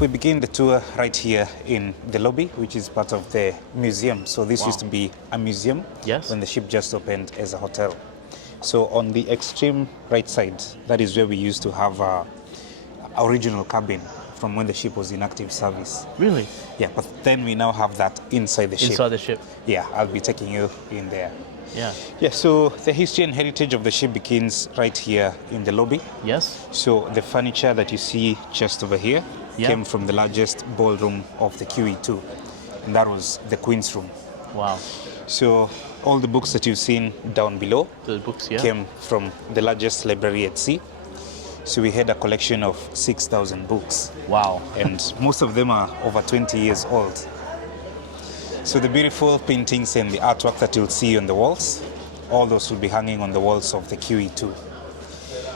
we begin the tour right here in the lobby, which is part of the museum. So this used to be a museum when the ship just opened as a hotel. So on the extreme right side, that is where we used to have our original cabin from when the ship was in active service. Really? Yeah, but then we now have that inside the ship. Inside the ship? Yeah, I'll be taking you in there. Yeah. Yeah, so the history and heritage of the ship begins right here in the lobby. Yes. So the furniture that you see just over here came from the largest ballroom of the QE2, and that was the Queen's Room. Wow. So all the books that you've seen down below came from the largest library at sea. So we had a collection of 6,000 books. Wow. And most of them are over 20 years old. So the beautiful paintings and the artwork that you'll see on the walls, all those will be hanging on the walls of the QE2.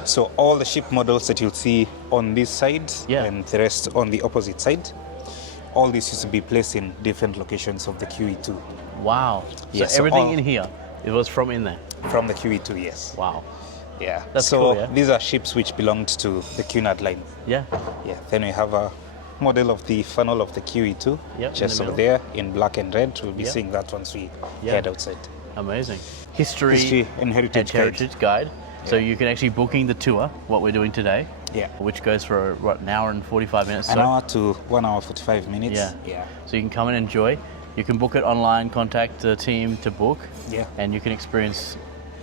So all the ship models that you'll see on this side and the rest on the opposite side, all this used to be placed in different locations of the QE2. Wow. So everything in here, it was from in there? From the QE2, yes. Wow. Yeah. That's so cool, these are ships which belonged to the Cunard line. Yeah. Yeah. Then we have a model of the funnel of the QE2, just over there in black and red. We'll be seeing that once we head outside. Amazing. History and Heritage Guide. So you can actually booking the tour, what we're doing today. Yeah. Which goes for what, an hour and 45 minutes? An hour to 1 hour 45 minutes. Yeah. So you can come and enjoy. You can book it online, contact the team to book. Yeah. And you can experience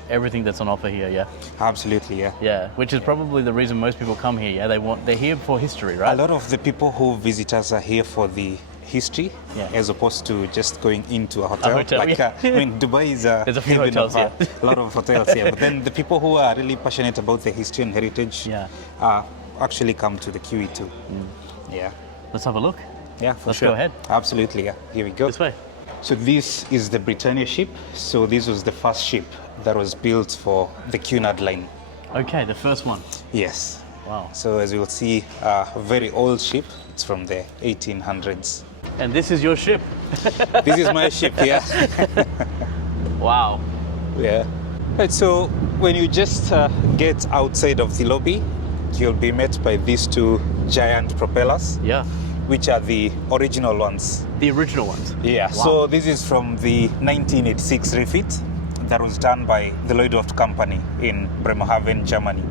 everything that's on offer here, yeah? Absolutely, yeah. Yeah, which is probably the reason most people come here, yeah? They're here for history, right? A lot of the people who visit us are here for the history, as opposed to just going into a hotel. I mean, Dubai is a haven of a lot of hotels here. But then the people who are really passionate about the history and heritage actually come to the QE2. Yeah. Let's have a look. Yeah, for Let's sure. go ahead. Absolutely, yeah. Here we go. This way. So this is the Britannia ship. So this was the first ship that was built for the Cunard line. Okay, the first one. Yes. Wow. So as you'll see, a very old ship. It's from the 1800s. And this is your ship? This is my ship, yeah. Wow. Yeah. Right, so when you just get outside of the lobby, you'll be met by these two giant propellers. Yeah. Which are the original ones. The original ones? Yeah. Wow. So this is from the 1986 refit that was done by the Lido company in Bremerhaven, Germany.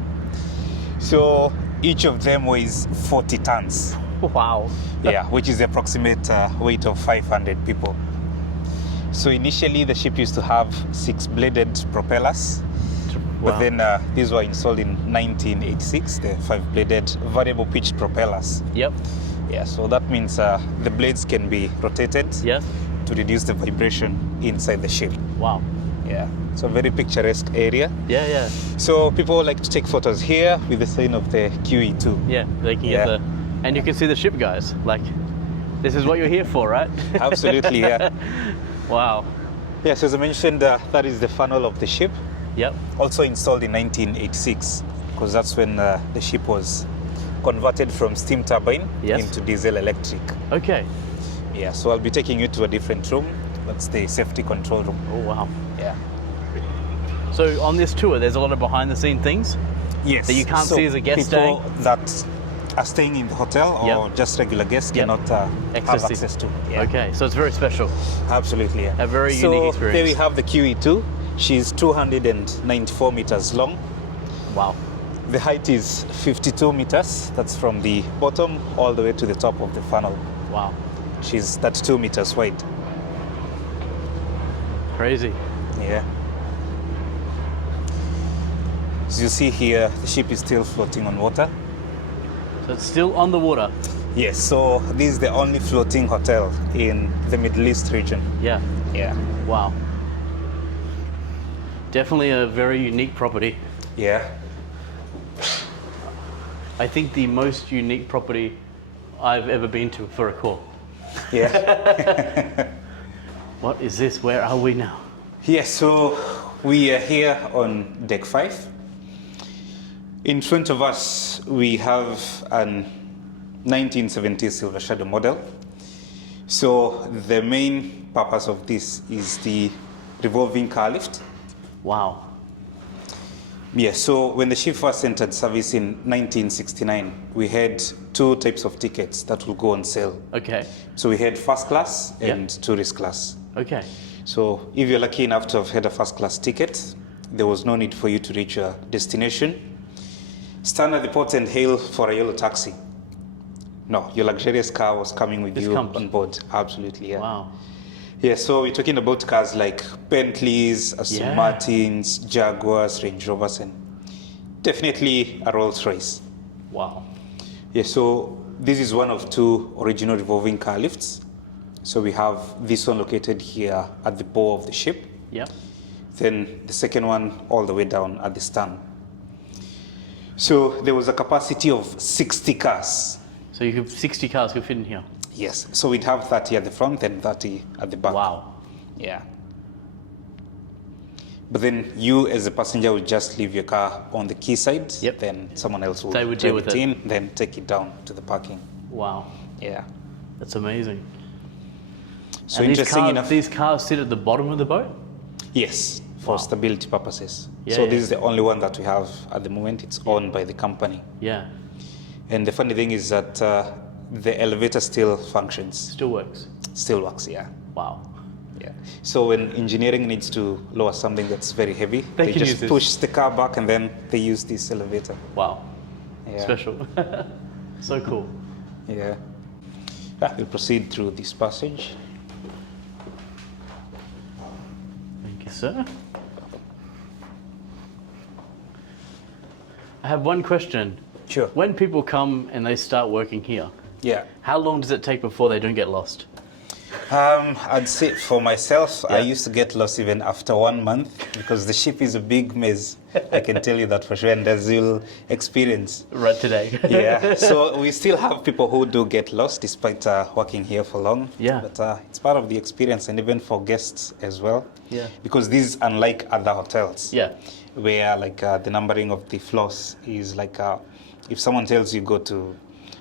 So each of them weighs 40 tons. Wow. Yeah, which is the approximate weight of 500 people. So initially the ship used to have 6-bladed propellers. Wow. But then these were installed in 1986, the 5-bladed variable pitch propellers. Yep. Yeah, so that means the blades can be rotated to reduce the vibration inside the ship. Wow. Yeah, it's a very picturesque area. Yeah, yeah. So people like to take photos here with the sign of the QE2. Yeah, they can get the... And you can see the ship, guys. Like, this is what you're here for, right? Absolutely, yeah. Wow. Yeah, so as I mentioned, that is the funnel of the ship. Yep. Also installed in 1986, because that's when the ship was converted from steam turbine into diesel electric. Okay. Yeah, so I'll be taking you to a different room. That's the safety control room. Oh, wow. Yeah. So on this tour, there's a lot of behind-the-scene things? Yes. That you can't see as a guest people staying? that are staying in the hotel or just regular guests cannot have access to. Yeah. Okay, so it's very special. Absolutely, yeah. A very unique experience. So there we have the QE2. She's 294 meters long. Wow. The height is 52 meters. That's from the bottom all the way to the top of the funnel. Wow. She's 32 meters wide. Crazy. Yeah. As you see here, the ship is still floating on water. So it's still on the water? Yes, so this is the only floating hotel in the Middle East region. Yeah. Yeah. Wow. Definitely a very unique property. Yeah. I think the most unique property I've ever been to for Accor. Yeah. What is this? Where are we now? Yeah, so we are here on deck 5. In front of us, we have an 1970s Silver Shadow model. So the main purpose of this is the revolving car lift. Wow. Yeah, so when the ship first entered service in 1969, we had two types of tickets that will go on sale. Okay. So we had first class Yep. and tourist class. Okay. So if you're lucky enough to have had a first class ticket, there was no need for you to reach your destination. Stand at the port and hail for a yellow taxi. No, your luxurious car was coming with you on board. Absolutely, yeah. Wow. Yeah, so we're talking about cars like Bentleys, Aston Martins, Jaguars, Range Rovers, and definitely a Rolls Royce. Wow. Yeah, so this is one of two original revolving car lifts. So we have this one located here at the bow of the ship. Yep. Then the second one all the way down at the stern. So there was a capacity of 60 cars. So 60 cars could fit in here. Yes, so we'd have 30 at the front and 30 at the back. Wow. Yeah. But then you as a passenger would just leave your car on the quayside. Yep. Then someone else will They would deal with it in, then take it down to the parking. Wow. Yeah. That's amazing. So and interesting enough. These cars sit at the bottom of the boat? Yes, for stability purposes. Yeah, so yeah. this is the only one that we have at the moment. It's owned by the company. Yeah. And the funny thing is that the elevator still functions. Still works. Still works, yeah. Wow. Yeah. So when engineering needs to lower something that's very heavy, They can use just this. push the car back and then they use this elevator. Wow. Yeah. Special. So cool. Yeah. We'll proceed through this passage. Thank you, sir. I have one question. Sure. When people come and they start working here, Yeah. how long does it take before they don't get lost? I'd say for myself, I Yeah. used to get lost even after 1 month because the ship is a big maze. I can tell you that for sure, and as you'll experience. Right today. Yeah, so we still have people who do get lost despite working here for long. Yeah. But it's part of the experience, and even for guests as well. Yeah. Because this is unlike other hotels. Yeah. Where like the numbering of the floors is like if someone tells you go to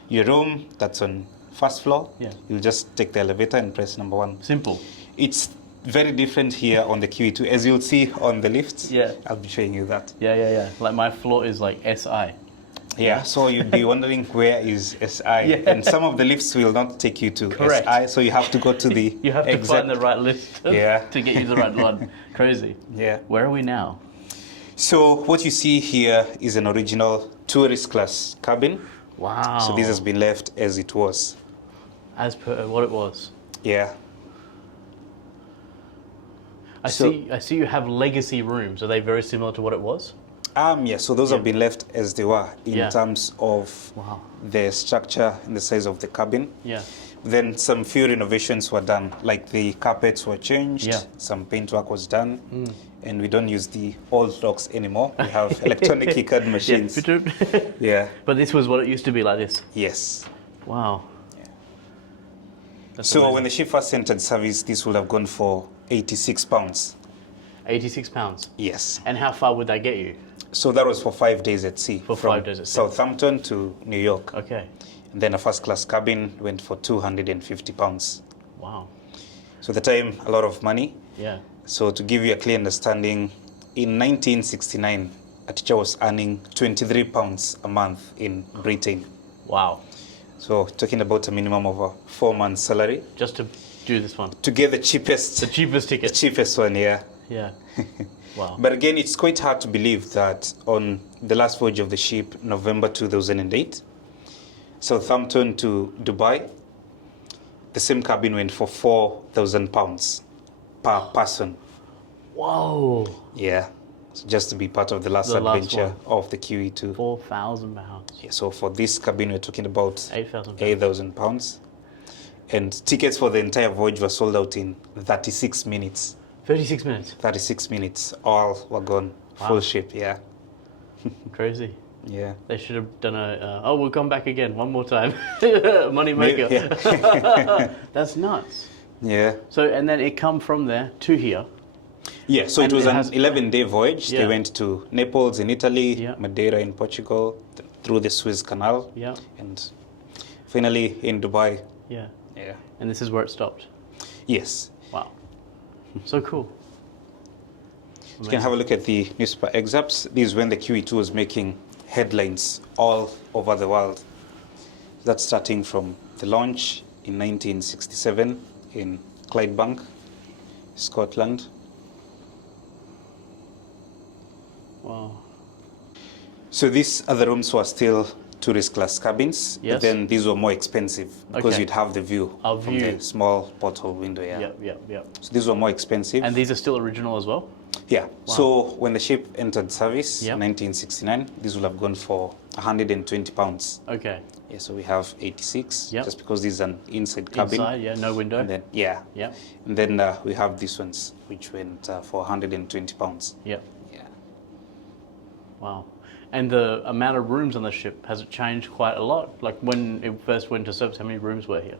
your room that's on first floor, Yeah. you'll just take the elevator and press number 1. Simple. It's very different here on the QE2, as you'll see on the lifts. Yeah. I'll be showing you that. Yeah. Like my floor is like SI. Yeah, so you'd be wondering where is SI, Yeah. and some of the lifts will not take you to Correct. SI, so you have to go to the You have to exact. find the right lift Yeah. to get you the right one. Crazy. Yeah. Where are we now? So what you see here is an original tourist class cabin. Wow. So this has been left as it was. As per what it was. Yeah. I see you have legacy rooms. Are they very similar to what it was? Yeah, so those have been left as they were in Yeah. terms of Wow. the structure and the size of the cabin. Yeah. Then some few renovations were done, like the carpets were changed, Yeah. some paintwork was done, and we don't use the old locks anymore. We have electronic keycard machines. Yeah. Yeah, But this was what it used to be like this. yes. Wow. That's So amazing. when the ship first entered service, this would have gone for £86. £86. Yes. And how far would that get you? So that was for 5 days at sea. For from 5 days at sea. Southampton to New York. Okay. And then a first class cabin went for £250. Wow. So at the time, a lot of money. Yeah. So to give you a clear understanding, in 1969, a teacher was earning £23 a month in Britain. Wow. So talking about a minimum of a 4-month salary Just to do this one. to get the cheapest, The cheapest ticket. cheapest one, yeah. Yeah. Wow. But again, it's quite hard to believe that on the last voyage of the ship, November 2008, Southampton to Dubai, the same cabin went for £4,000 per person. Whoa. Yeah, so just to be part of the last The last adventure one. of the QE2. £4,000. Yeah, so for this cabin, we're talking about £8,000. £8,000. And tickets for the entire voyage were sold out in 36 minutes. 36 minutes. 36 minutes, all were gone. Wow. Full ship, yeah. Crazy. Yeah. They should have done we'll come back again one more time. Money maker. Yeah. That's nuts. Yeah. So, and then it come from there to here. Yeah, so And it was it an has- 11-day voyage. Yeah. They went to Naples in Italy, Yeah. Madeira in Portugal, through the Suez Canal, Yeah. and finally in Dubai. Yeah. Yeah. And this is where it stopped. Yes. Wow. So cool. You can have a look at the newspaper excerpts. This is when the QE2 was making headlines all over the world. That's starting from the launch in 1967 in Clydebank, Scotland. Wow. So these other rooms were still tourist class cabins, Yes. but then these were more expensive because Okay. you'd have the view A from view. the small porthole window. Yeah. Yep. So these were more expensive. And these are still original as well? Yeah. So when the ship entered service Yep. in 1969, these will have gone for £120. Okay. Yeah. So we have 86, Yep. just because this is an inside cabin. Inside, yeah, no window. And then Yep. and then we have these ones which went for £120. Yep. Yeah. Wow. And the amount of rooms on the ship, has it changed quite a lot? Like when it first went to service, how many rooms were here?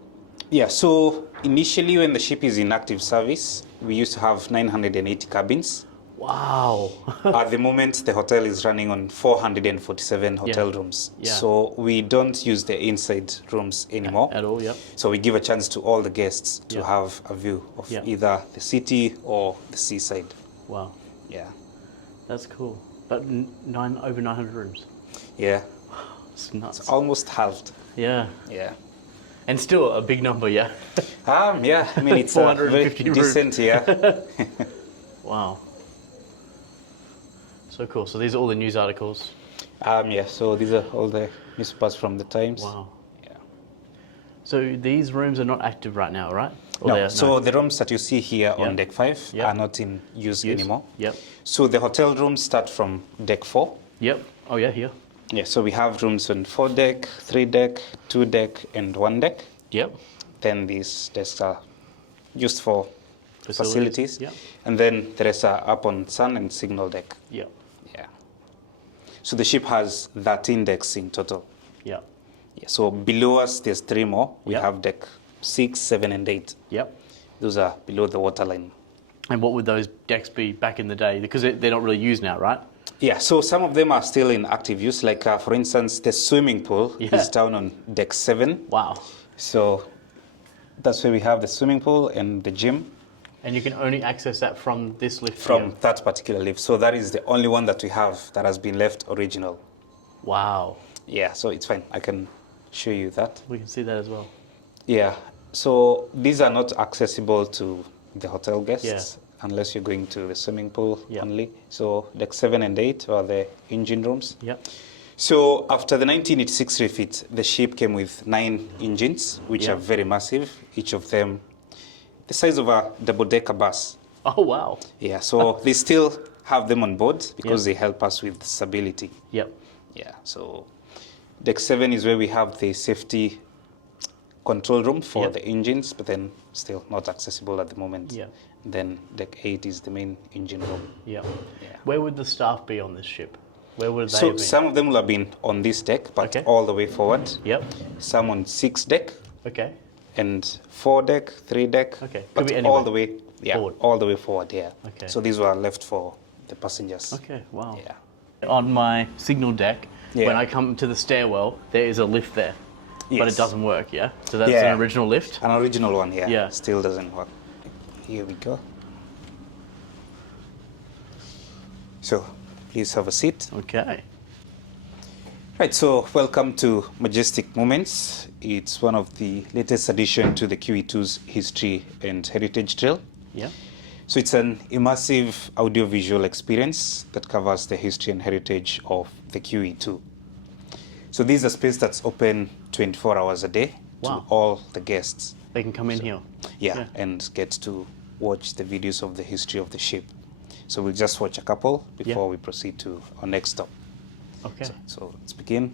Yeah, so initially when the ship is in active service, we used to have 980 cabins. Wow. At the moment, the hotel is running on 447 hotel rooms. Yeah. So we don't use the inside rooms anymore. At all, yep. So we give a chance to all the guests to Yeah. have a view of Yeah. either the city or the seaside. Wow. Yeah. That's cool. But over 900 rooms. Yeah, It's nuts. almost halved. Yeah. Yeah. And still a big number, yeah. Yeah, I mean, it's 450 very rooms. decent, yeah. Wow. So cool. So these are all the news articles. Yeah, so these are all the newspapers from the Times. Wow. Yeah. So these rooms are not active right now, right? Or they No, are- so the rooms that you see here Yeah. on deck 5 Yeah. are not in use anymore. Yep. So the hotel rooms start from deck 4. Yep. Oh yeah, here. Yeah, so we have rooms on 4 deck, 3 deck, 2 deck, and 1 deck. Yep. Then these desks are used for facilities. Yep. And then the rest are up on sun and signal deck. Yep. Yeah. So the ship has 13 decks in total. Yep. Yeah, so below us, there's 3 more. We Yep. have deck 6, 7, and 8. Yep. Those are below the waterline. And what would those decks be back in the day? Because they're not really used now, right? Yeah, so some of them are still in active use. Like, for instance, the swimming pool Yeah. is down on deck 7. Wow. So that's where we have the swimming pool and the gym And you can only access that from this lift from here. that particular lift. So that is the only one that we have that has been left original. Wow. Yeah, so it's fine. I can show you that. We can see that as well. Yeah, so these are not accessible to the hotel guests Yeah. unless you're going to the swimming pool Yeah. only. So deck 7 and 8 are the engine rooms. Yep. So after the 1986 refit, the ship came with 9 engines, which Yeah. are very massive, each of them the size of a double-decker bus. Oh wow. Yeah, so they still have them on board because Yeah. they help us with stability. Yep. Yeah, so deck 7 is where we have the safety control room for Yep. the engines, but then still not accessible at the moment. Yeah. Then deck 8 is the main engine room. Yep. Yeah. Where would the staff be on this ship? Where would they So have been? some of them will have been on this deck, but Okay. all the way forward. Yep. Some on 6 deck, Okay. and 4 deck, 3 deck. Okay, could But be all anywhere. the way, Forward. all the way forward. Yeah. Okay. So these were left for the passengers. Okay. Wow. Yeah. On my signal deck, Yeah. when I come to the stairwell, there is a lift there, but Yes. it doesn't work. Yeah. So that's Yeah. an original lift. An original one, yeah. Yeah. Still doesn't work. Here we go. So please have a seat. Okay. Right, so welcome to Majestic Moments. It's one of the latest addition to the QE2's History and Heritage Trail. Yeah. So it's an immersive audiovisual experience that covers the history and heritage of the QE2. So this is a space that's open 24 hours a day Wow. to all the guests. They can come in here. Yeah, and get to watch the videos of the history of the ship. So we'll just watch a couple before we proceed to our next stop. Okay. So let's begin.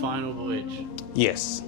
final voyage. Yes.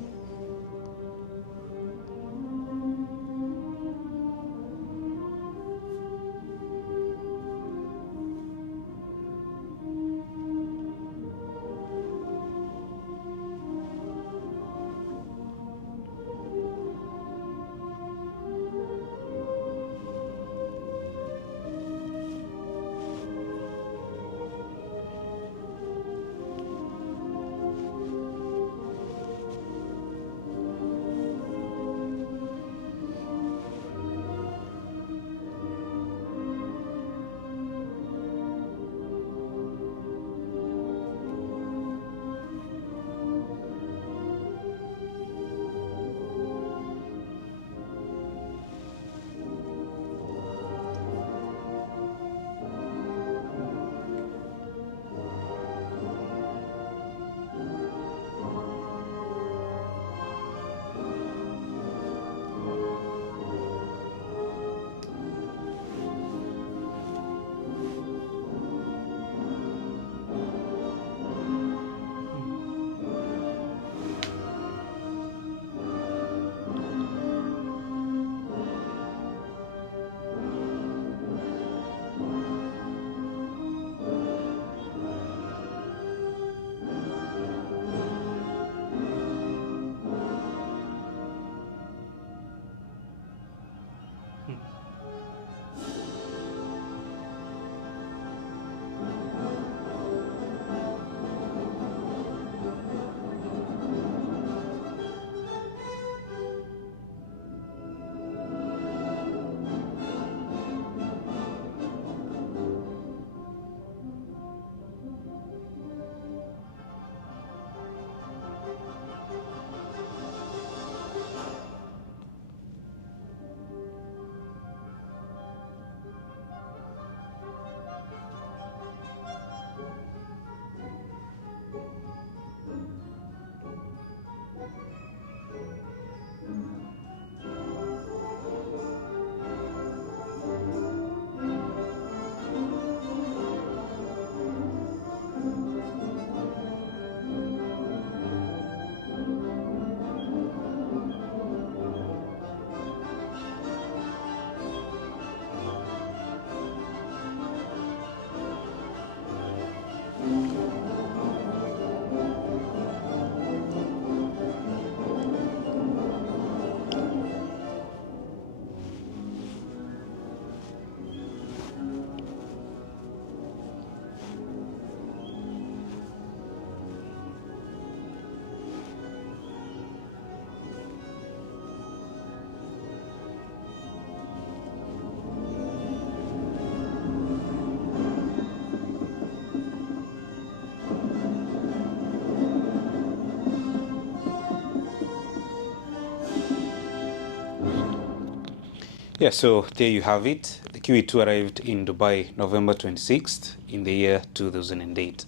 Yeah, so there you have it. The QE2 arrived in Dubai November 26th in the year 2008.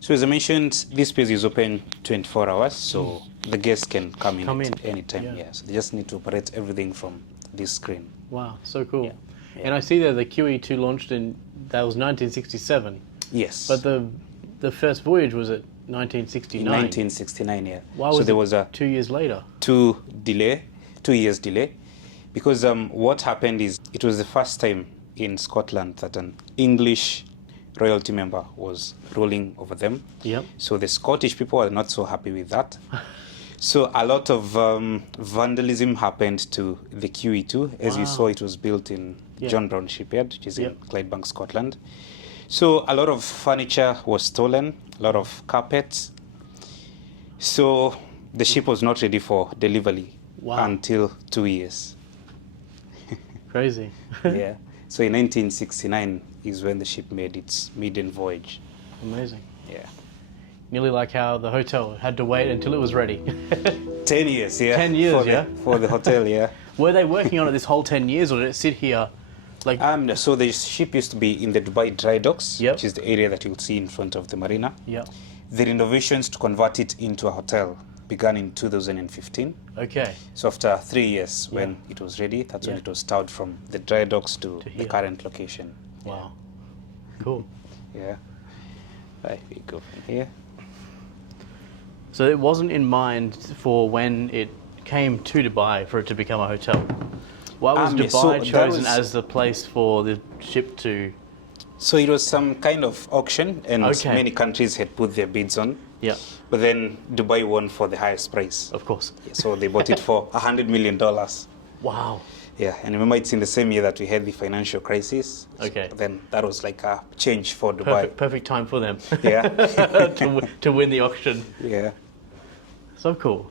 So as I mentioned, this space is open 24 hours, so the guests can come in at any time. Yeah. So they just need to operate everything from this screen. Wow, so cool. Yeah. Yeah. And I see there the QE2 launched that was 1967. Yes. But the first voyage was at 1969. In 1969, yeah. Why was so there it was a 2 years later? 2 years delay. Because what happened is it was the first time in Scotland that an English royalty member was ruling over them. Yep. So the Scottish people are not so happy with that. So a lot of vandalism happened to the QE2. As you saw, it was built in John Brown Shipyard, which is in Clydebank, Scotland. So a lot of furniture was stolen, a lot of carpets. So the ship was not ready for delivery until 2 years. Crazy. Yeah. So in 1969 is when the ship made its maiden voyage. Amazing. Yeah. Nearly like how the hotel had to wait until it was ready. 10 years, yeah. 10 years, for the hotel, yeah. Were they working on it this whole 10 years, or did it sit here? Like so the ship used to be in the Dubai dry docks, Yep. which is the area that you'll see in front of the marina. Yeah. The renovations to convert it into a hotel began in 2015. Okay. So after 3 years, when it was ready, that's when it was towed from the dry docks to the current location. Wow. Cool. Yeah. Right, we go from here. So it wasn't in mind for when it came to Dubai for it to become a hotel. Why was Yeah, so Dubai that chosen was- as the place for the ship to? So it was some kind of auction, and Okay. many countries had put their bids on. Yeah, But then Dubai won for the highest price. of course. So they bought it for $100 million. Wow. Yeah, and remember it's in the same year that we had the financial crisis. Okay. So then that was like a change for Dubai. Perfect time for them Yeah. to win the auction. Yeah. So cool.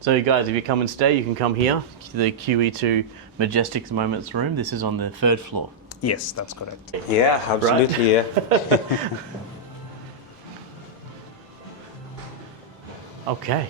So guys, if you come and stay, you can come here to the QE2 Majestic Moments room. This is on the 3rd floor. Yes, that's correct. Yeah, absolutely. Yeah. Okay.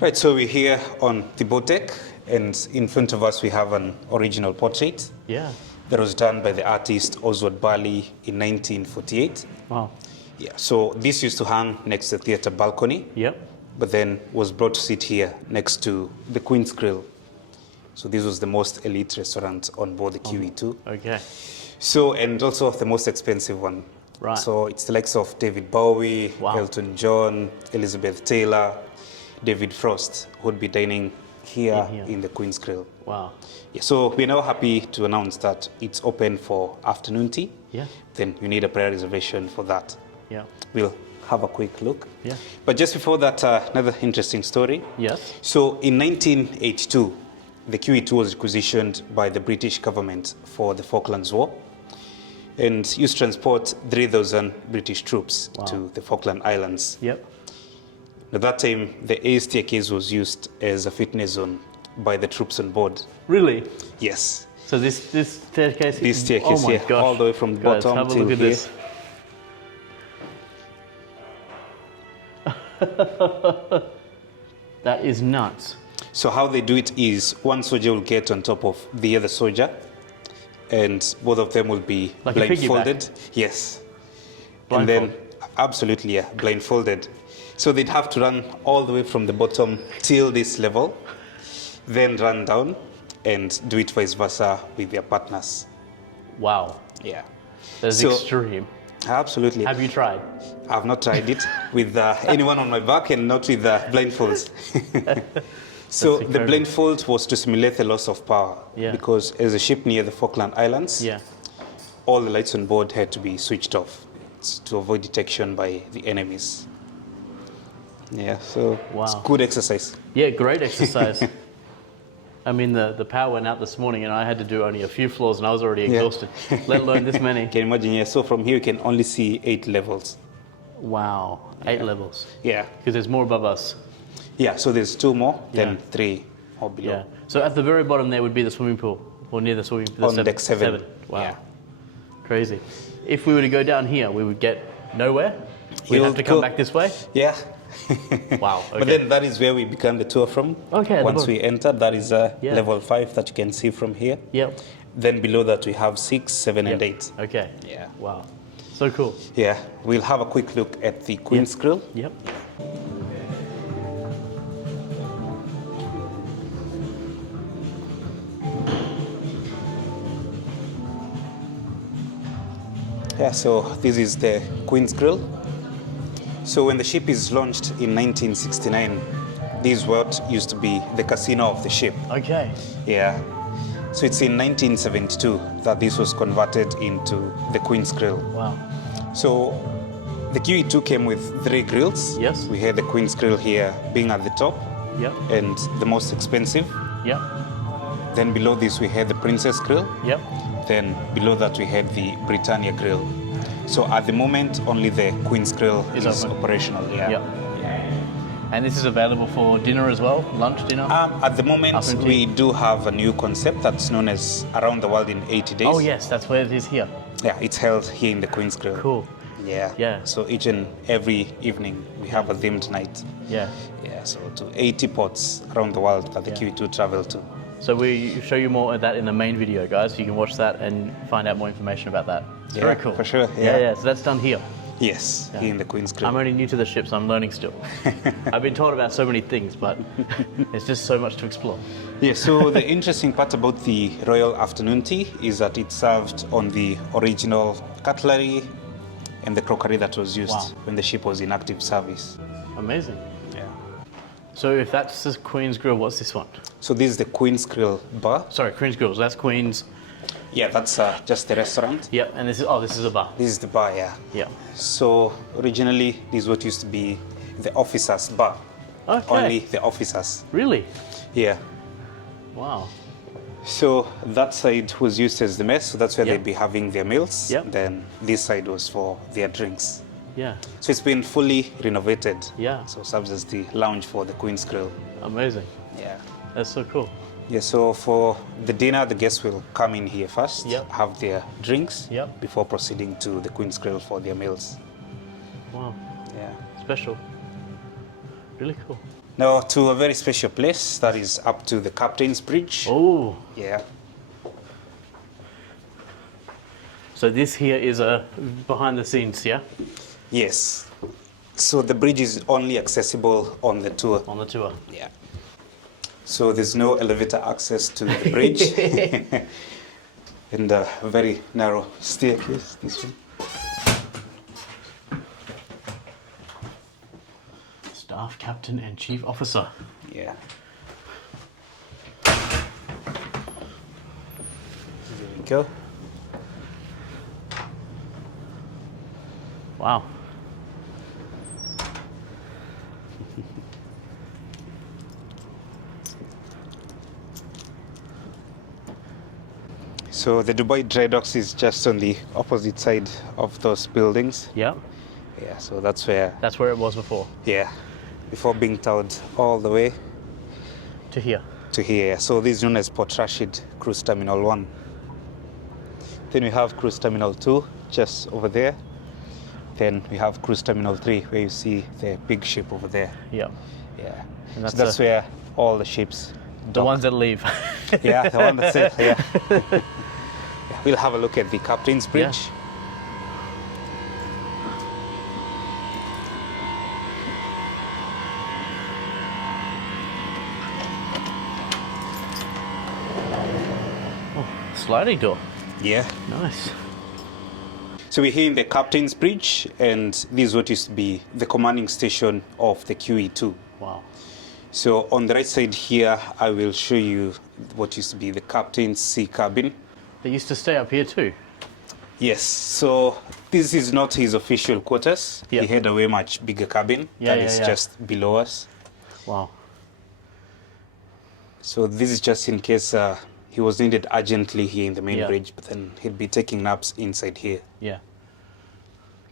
Right, so we're here on the boat deck, and in front of us we have an original portrait Yeah. that was done by the artist Oswald Bali in 1948. Wow. Yeah, so this used to hang next to the theatre balcony, Yep. but then was brought to sit here next to the Queen's Grill. So this was the most elite restaurant on board the QE2. Okay. So, and also the most expensive one. Right. So it's the likes of David Bowie, Wow. Elton John, Elizabeth Taylor, David Frost, who would be dining here In here. in the Queen's Grill. Wow. Yeah, so we're now happy to announce that it's open for afternoon tea. Yeah. Then you need a prior reservation for that. Yeah. We'll have a quick look. Yeah. But just before that, another interesting story. Yes. So in 1982, the QE2 was requisitioned by the British government for the Falklands War, and used to transport 3,000 British troops Wow. to the Falkland Islands. Yep. At that time, the air staircase was used as a fitness zone by the troops on board. Really? Yes, So this staircase. this staircase oh my here, gosh. all the way from the Guys, bottom have a till look at here. this. That is nuts. So how they do it is one soldier will get on top of the other soldier, and both of them will be Like a piggyback? blindfolded. Yes. And then, Blindfold. absolutely, yeah, blindfolded. So they'd have to run all the way from the bottom till this level, then run down and do it vice versa with their partners. Wow. Yeah. That's So- extreme. Absolutely. Have you tried? I've not tried it with anyone on my back and not with blindfolds. So the incredible. blindfold was to simulate the loss of power, Yeah. because as a ship near the Falkland Islands, Yeah. all the lights on board had to be switched off to avoid detection by the enemies. Yeah, so it's Wow. good exercise. Yeah, great exercise. I mean, the power went out this morning and I had to do only a few floors and I was already Yeah. exhausted, let alone this many. Can you imagine? Yeah, so from here you can only see 8 levels. Wow, 8 levels. Yeah, Because there's more above us. yeah. So there's 2 more, then Yeah. 3 or below. Yeah. So at the very bottom there would be the swimming pool, or near the swimming pool. On deck 7. Wow. Yeah. Crazy. If we were to go down here, we would get nowhere. We'd You'll have to come go- back this way. Yeah. Wow. Okay. But then that is where we began the tour from. Okay, at the Once bottom. we entered, that is Yeah. level 5 that you can see from here. Yep. Then below that we have 6, 7, and Yep. 8. Okay. Yeah. Wow. So cool. Yeah, we'll have a quick look at the Queen's Grill. Yep. Yeah, so this is the Queen's Grill. So when the ship is launched in 1969, this is what used to be the casino of the ship. Okay. Yeah. So it's in 1972 that this was converted into the Queen's Grill. Wow. So the QE2 came with 3 grills. Yes. We had the Queen's Grill here being at the top Yep. and the most expensive. Yep. Then below this we had the Princess Grill. Yep. Then below that we had the Britannia Grill. So at the moment only the Queen's Grill Is is open. operational. Yeah. Yep. And this is available for dinner as well, lunch, dinner. At the moment Afternoon tea. we do have a new concept that's known as Around the World in 80 Days. Oh yes, that's where it is here. Yeah, it's held here in the Queen's Grill. Cool. Yeah. Yeah. So each and every evening we have a themed night. Yeah. Yeah, so to 80 ports around the world that the Yeah. QE2 travel to. So we show you more of that in the main video, guys. You can watch that and find out more information about that. It's Yeah, very cool. for sure, Yeah, yeah. So that's done here. Yes, here in the Queen's Grill. I'm only new to the ship, so I'm learning still. I've been told about so many things, but it's just so much to explore. Yeah, so the interesting part about the Royal Afternoon Tea is that it's served on the original cutlery and the crockery that was used Wow. when the ship was in active service. Amazing. Yeah. So if that's the Queen's Grill, what's this one? So this is the Queen's Grill bar. Sorry, Queen's Grill. So that's Queen's. Yeah, that's just the restaurant. Yep. And this is a bar. This is the bar, yeah. Yeah. So originally, this is what used to be the officers' bar. Okay. Only the officers. Really? Yeah. Wow. So that side was used as the mess, so that's where Yep. they'd be having their meals. Yep. Then this side was for their drinks. Yeah. So it's been fully renovated. Yeah. So it serves as the lounge for the Queen's Grill. Amazing. Yeah. That's so cool. Yeah, so for the dinner, the guests will come in here first, Yep. have their drinks Yep. before proceeding to the Queen's Grill for their meals. Wow. Yeah. Special. Really cool. Now to a very special place that is up to the Captain's Bridge. Oh. Yeah. So this here is a behind the scenes, yeah? Yes. So the bridge is only accessible on the tour. On the tour. Yeah. So there's no elevator access to the bridge. And a very narrow staircase, this one. Staff Captain and Chief Officer. Yeah. There we go. Wow. So the Dubai Dry Docks is just on the opposite side of those buildings. Yeah. Yeah, so that's where, That's where it was before. yeah, before being towed all the way To here. to here. So this is known as Port Rashid Cruise Terminal 1. Then we have Cruise Terminal 2 just over there. Then we have Cruise Terminal 3 where you see the big ship over there. Yeah. Yeah. And that's so that's where all the ships The dock. ones that leave. Yeah, the one that's it, yeah. We'll have a look at the Captain's Bridge. Yeah. Sliding door. Yeah. Nice. So we're here in the Captain's Bridge, and this is what used to be the commanding station of the QE2. Wow. So on the right side here, I will show you what used to be the Captain's sea cabin. They used to stay up here too. Yes, so this is not his official quarters. Yeah. He had a way much bigger cabin Yeah, that yeah, is yeah. just below us. Wow. So this is just in case he was needed urgently here in the main Yeah. bridge, but then he'd be taking naps inside here. Yeah.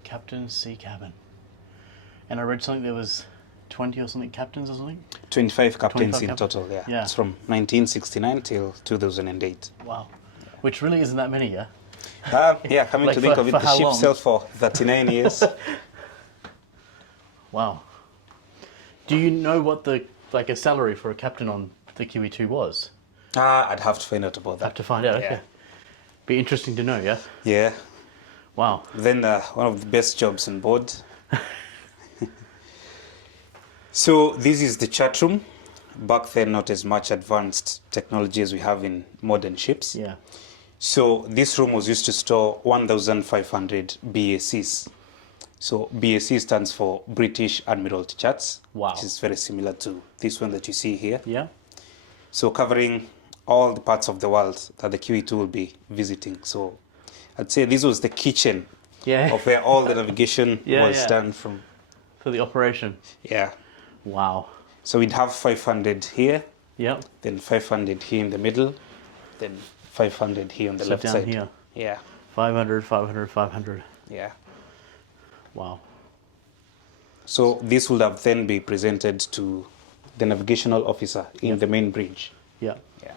Captain's sea cabin. And I read something there was 20 or something captains or something? 25 captains 25 in captains. total, yeah. Yeah. It's from 1969 till 2008. Wow. Which really isn't that many, yeah? Yeah, coming Like to think for- of it, for the how ship long? sailed for 39 years. Wow. Do you know what the like a salary for a captain on the QE2 was? I'd have to find out about that. Have to find out, Yeah. okay. Be interesting to know, yeah? Yeah. Wow. Then one of the best jobs on board. So this is the chat room. Back then, not as much advanced technology as we have in modern ships. Yeah. So this room was used to store 1,500 BACs. So BAC stands for British Admiralty charts, Wow. which is very similar to this one that you see here. Yeah? So covering all the parts of the world that the QE2 will be visiting. So I'd say this was the kitchen Yeah. of where all the navigation Yeah, was yeah. done from. For the operation. Yeah. Wow. So we'd have 500 here, Yep. then 500 here in the middle, then 500 here on the So left down side. here. Yeah, 500, 500, 500. yeah. Wow. So this would have then be presented to the navigational officer in the main bridge. Yeah. Yeah.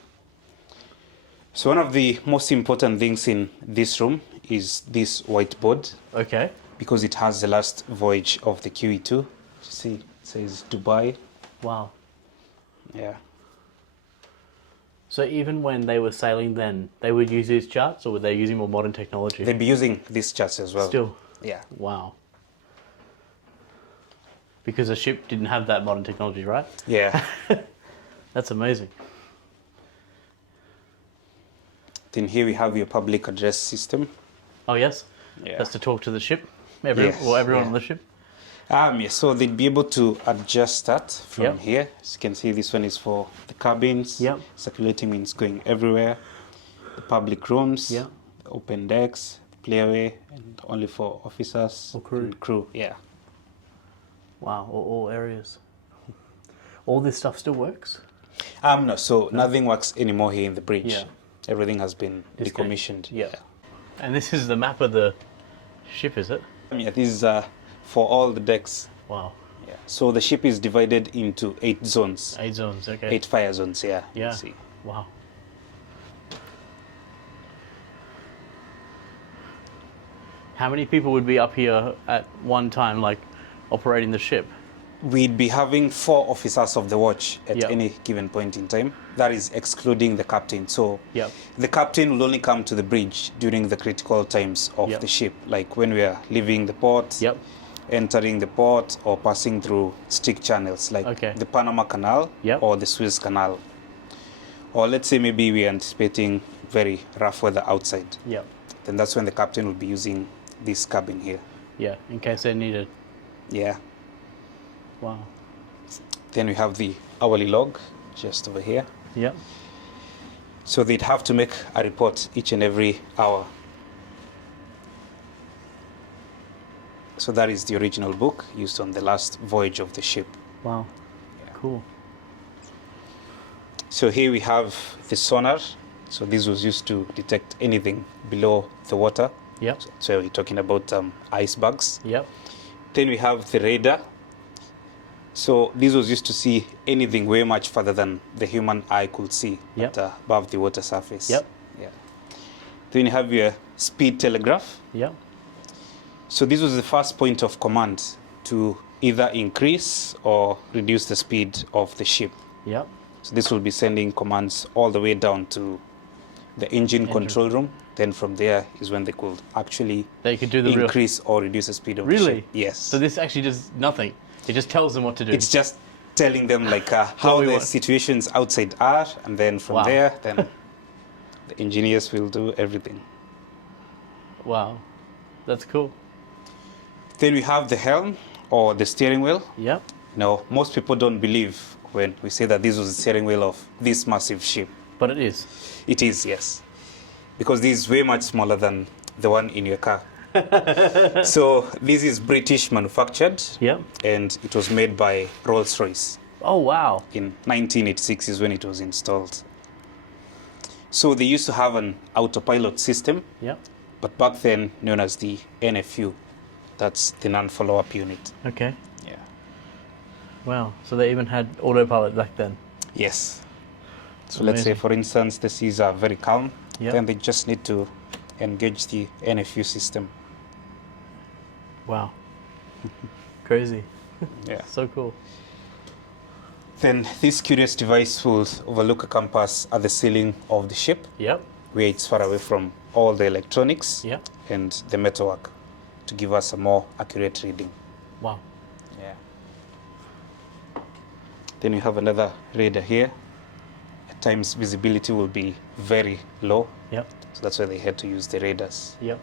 So one of the most important things in this room is this whiteboard, Okay. because it has the last voyage of the QE2. You see, it says Dubai. Wow. Yeah. So even when they were sailing then, they would use these charts or were they using more modern technology? They'd be using these charts as well. Still. Yeah. Wow. Because the ship didn't have that modern technology, right? Yeah. That's amazing. Then here we have your public address system. Oh, yes? Yeah. That's to talk to the ship? Yes, Everyone yeah. on the ship? Yeah, so they'd be able to adjust that from Yep. here. As you can see, this one is for the cabins. Yep. Circulating means going everywhere. The public rooms. Yep. The open decks, playaway, and only for officers Or crew. and crew. Yeah. Wow, all areas. All this stuff still works? No, so nothing works anymore here in the bridge. Yeah. Everything has been Disconnect. decommissioned. Yeah. And this is the map of the ship, is it? Yeah, this is for all the decks. Wow. Yeah. So the ship is divided into 8 zones. 8 zones, okay. 8 fire zones, yeah. you Yeah. see. Wow. How many people would be up here at one time, like operating the ship? We'd be having 4 officers of the watch at Yep. any given point in time. That is excluding the captain. So Yep. the captain will only come to the bridge during the critical times of Yep. the ship, like when we are leaving the port, Yep. entering the port, or passing through stick channels like Okay. the Panama Canal Yep. or the Suez Canal. Or let's say maybe we're anticipating very rough weather outside. Yep. Then that's when the captain will be using this cabin here. Yeah, in case they're needed. Yeah. Wow. Then we have the hourly log just over here. Yep. So they'd have to make a report each and every hour. So that is the original book used on the last voyage of the ship. Wow. Cool. So here we have the sonar. So this was used to detect anything below the water. Yep. So we're talking about icebergs. Yep. Then we have the radar. So this was used to see anything way much further than the human eye could see Yep. above the water surface. Yep. Yeah. Then you have your speed telegraph. Yep. So this was the first point of command to either increase or reduce the speed of the ship. Yep. So this will be sending commands all the way down to the engine control room. Then from there is when they could actually They could do the real. increase or reduce the speed of the Really? ship. Yes. So this actually does nothing. It just tells them what to do. It's just telling them like how we the want- situations outside are, and then from Wow. there, then the engineers will do everything. Wow. That's cool. Then we have the helm or the steering wheel. Yep. Now, most people don't believe when we say that this was the steering wheel of this massive ship. But it is. It is, yes, because this is way much smaller than the one in your car. So this is British manufactured, Yep. and it was made by Rolls Royce. Oh, wow. In 1986 is when it was installed. So they used to have an autopilot system, Yep. but back then known as the NFU. That's the non-follow-up unit. Okay. Yeah. Wow. So they even had autopilot back then. Yes. So let's say, Amazing. for instance, the seas are very calm. Yep. Then they just need to engage the NFU system. Wow. Crazy. Yeah. So cool. Then this curious device will overlook a compass at the ceiling of the ship, Yep. where it's far away from all the electronics Yep. and the metalwork, to give us a more accurate reading. Wow. Yeah. Then we have another radar here. At times visibility will be very low, Yep. so that's why they had to use the radars. Yep.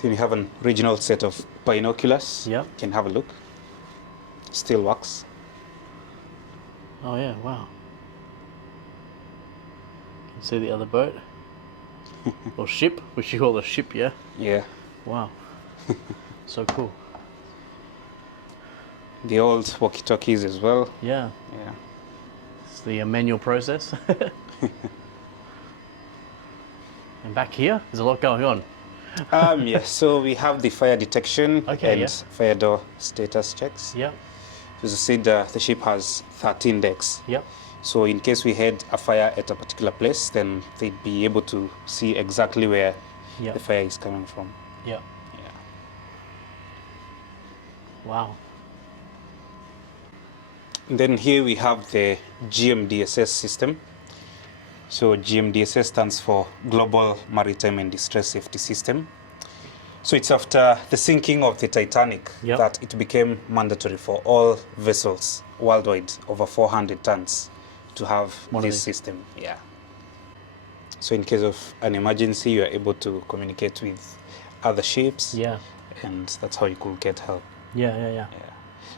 Then we have an original set of binoculars. Yep. You can have a look. Still works. Oh, yeah. Wow. Can see the other boat. Or ship. We should call it a ship, yeah? Yeah. Wow. So cool. The old walkie-talkies as well. Yeah. Yeah. It's the manual process. And back here, there's a lot going on. Yeah, so we have the fire detection Okay, and yeah. fire door status checks. Yep. As I said, the ship has 13 decks. Yep. So in case we had a fire at a particular place, then they'd be able to see exactly where Yep. the fire is coming from. Yep. Yeah. Wow. And then here we have the GMDSS system. So GMDSS stands for Global Maritime and Distress Safety System. So it's after the sinking of the Titanic Yep. that it became mandatory for all vessels worldwide over 400 tons to have One of this these. system. Yeah. So in case of an emergency, you are able to communicate with other ships. Yeah. And that's how you could get help. Yeah.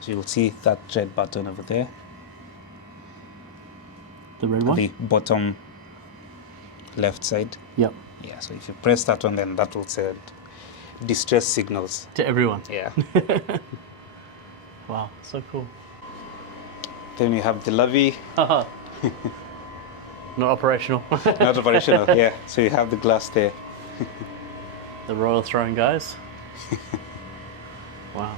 So you'll see that red button over there. The red one? The bottom left side. Yep. Yeah, so if you press that one, then that will send distress signals. To everyone. Yeah. Wow, so cool. Then we have the levee. Not operational. Not operational, yeah. So you have the glass there. The Royal Throne, guys. Wow.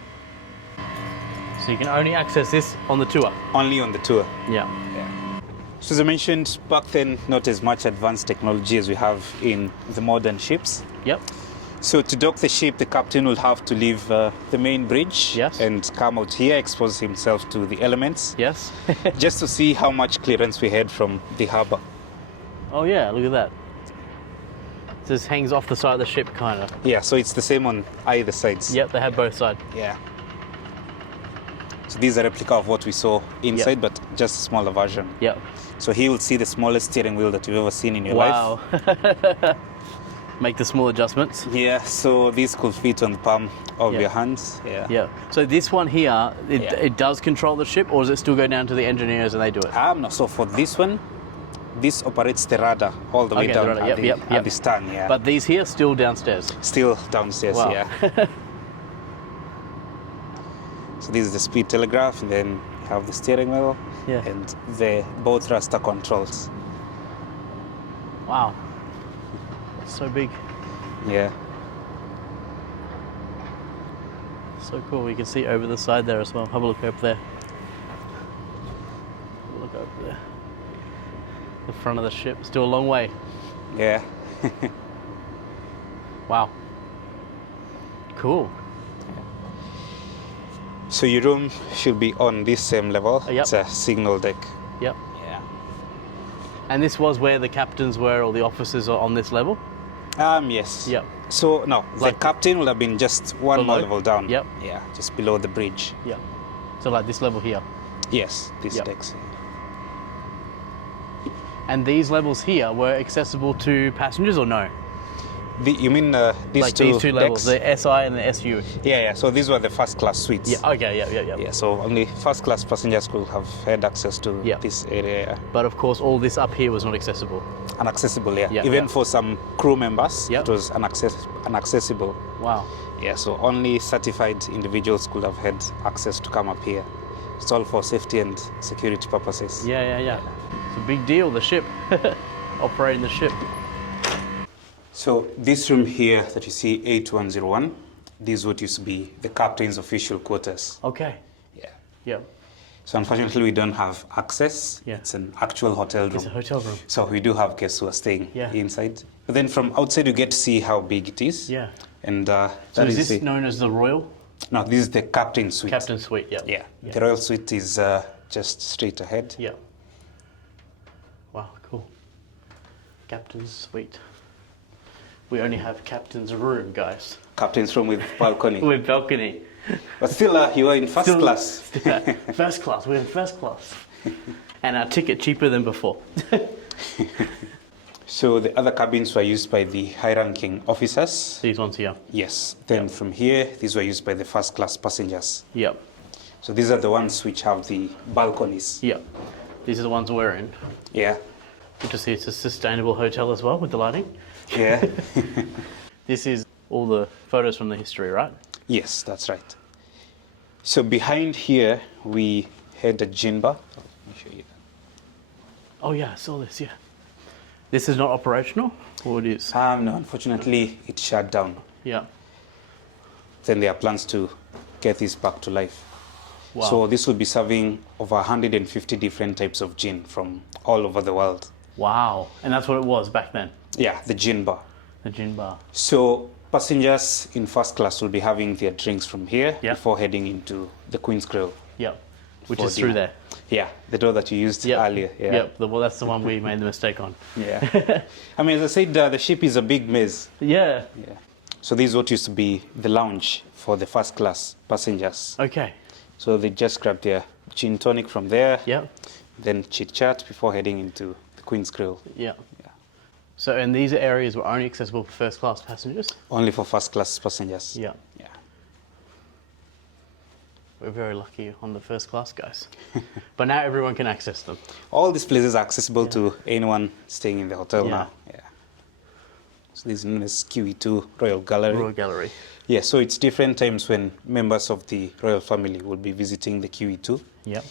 So you can only access this on the tour? Only on the tour. Yeah. So as I mentioned, back then, not as much advanced technology as we have in the modern ships. Yep. So to dock the ship, the captain will have to leave the main bridge Yes. and come out here, expose himself to the elements, Yes. just to see how much clearance we had from the harbour. Oh yeah, look at that. This hangs off the side of the ship, kind of. Yeah, so it's the same on either sides. Yep, they have both sides. Yeah. So this is a replica of what we saw inside, but just a smaller version. Yep. So he will see the smallest steering wheel that you've ever seen in your life. Wow. Make the small adjustments. Yeah, so this could fit on the palm of Yeah. your hands. Yeah. Yeah. So this one here, Yeah. it does control the ship, or does it still go down to the engineers and they do it? No, so for this one, this operates the rudder all the way Okay, the down rudder, at, yep, at the stern. Yeah. But these here still downstairs. Still downstairs. Wow. Yeah. So this is the speed telegraph, and then you have the steering wheel, Yeah. and the both thruster controls. Wow. So big. Yeah. So cool. You can see over the side there as well. Have a look over there. Have a look over there. The front of the ship. Still a long way. Yeah. Wow. Cool. So your room should be on this same level. Yep. It's a signal deck. Yep. Yeah. And this was where the captains were, or the officers are on this level? Yes. Yep. So no, the Like- captain would have been just one more Below? level down. Yep. Yeah, just below the bridge. Yep. So like this level here. Yes, these Yep. decks. And these levels here were accessible to passengers or no? You mean these Like two these two levels, decks? the SI and the SU. Yeah. So these were the first class suites. Yeah, okay, yeah. Yeah, so only first class passengers could have had access to Yeah. this area. But of course, all this up here was not accessible. Inaccessible, yeah. Yeah, Even yeah. for some crew members, Yeah. it was inaccessible. Wow. Yeah, so only certified individuals could have had access to come up here. It's all for safety and security purposes. Yeah. It's a big deal, the ship. Operating the ship. So this room here that you see, 8101, this is what used to be the captain's official quarters. Okay. Yeah. Yeah. So unfortunately, we don't have access. Yeah. It's an actual hotel room. It's a hotel room. So we do have guests who are staying Yeah. inside. But then from outside, you get to see how big it is. Yeah. And So that is this the, known as the Royal? No, this is the captain's suite. Captain Suite, yeah. Yeah. Yeah. The royal suite is just straight ahead. Yeah. Wow, cool. Captain's Suite. We only have captain's room, guys. Captain's room with balcony. With balcony. But still, you are in first Still- class. First class, we're in first class. And our ticket cheaper than before. So the other cabins were used by the high-ranking officers. These ones here. Yes. Then from here, these were used by the first class passengers. Yep. So these are the ones which have the balconies. Yep. These are the ones we're in. Yeah. Good to see it's a sustainable hotel as well with the lighting. Yeah. This is all the photos from the history, right? Yes, that's right. So behind here, we had a gin bar. Let me show you. Oh yeah, I saw this, yeah. This is not operational, or it is? No, unfortunately, it shut down. Yeah. Then there are plans to get this back to life. Wow. So this will be serving over 150 different types of gin from all over the world. Wow. And that's what it was back then, Yeah, the gin bar. the gin bar. So passengers in first class will be having their drinks from here Yeah. before heading into the Queen's Grill. Yep. Which For is through dinner. there. Yeah, the door that you used Yep. earlier. Yeah. Yep. Well, that's the one we made the mistake on. Yeah. I mean, as I said, the ship is a big maze. Yeah. Yeah. So this is what used to be the lounge for the first class passengers. Okay. So they just grab their gin tonic from there, Yep. then chit chat before heading into the Queen's Grill. Yeah. So, and these areas were only accessible for first class passengers? Only for first class passengers. Yeah. Yeah. We're very lucky on the first class, guys. But now everyone can access them. All these places are accessible to anyone staying in the hotel now. Yeah. So this is known as QE2 Royal Gallery. Royal Gallery. Yeah, so it's different times when members of the royal family will be visiting the QE2. Yep.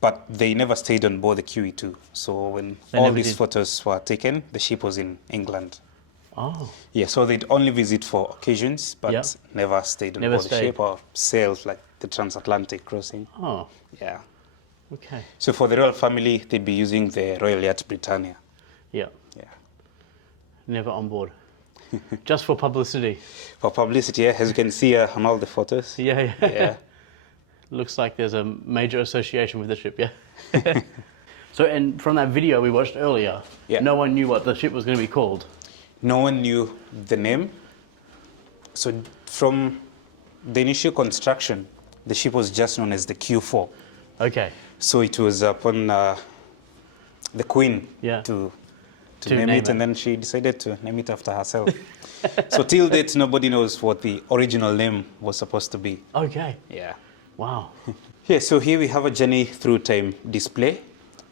But they never stayed on board the QE2. So when They all never these did. photos were taken, the ship was in England. Oh. Yeah, so they'd only visit for occasions, but Yeah. never stayed on Never board the stayed. ship or sailed like the transatlantic crossing. Oh. Yeah. Okay. So for the royal family, they'd be using the Royal Yacht Britannia. Yeah. Yeah. Never on board. Just for publicity. For publicity, yeah, as you can see on all the photos. Yeah. Yeah. Looks like there's a major association with the ship, yeah? So, and from that video we watched earlier, Yeah. no one knew what the ship was going to be called. No one knew the name. So from the initial construction, the ship was just known as the Q4. Okay. So it was upon the Queen Yeah. to To name name it, and it. then she decided to name it after herself. So till date, nobody knows what the original name was supposed to be. Okay. Yeah. Wow. Yeah, so here we have a journey through time display,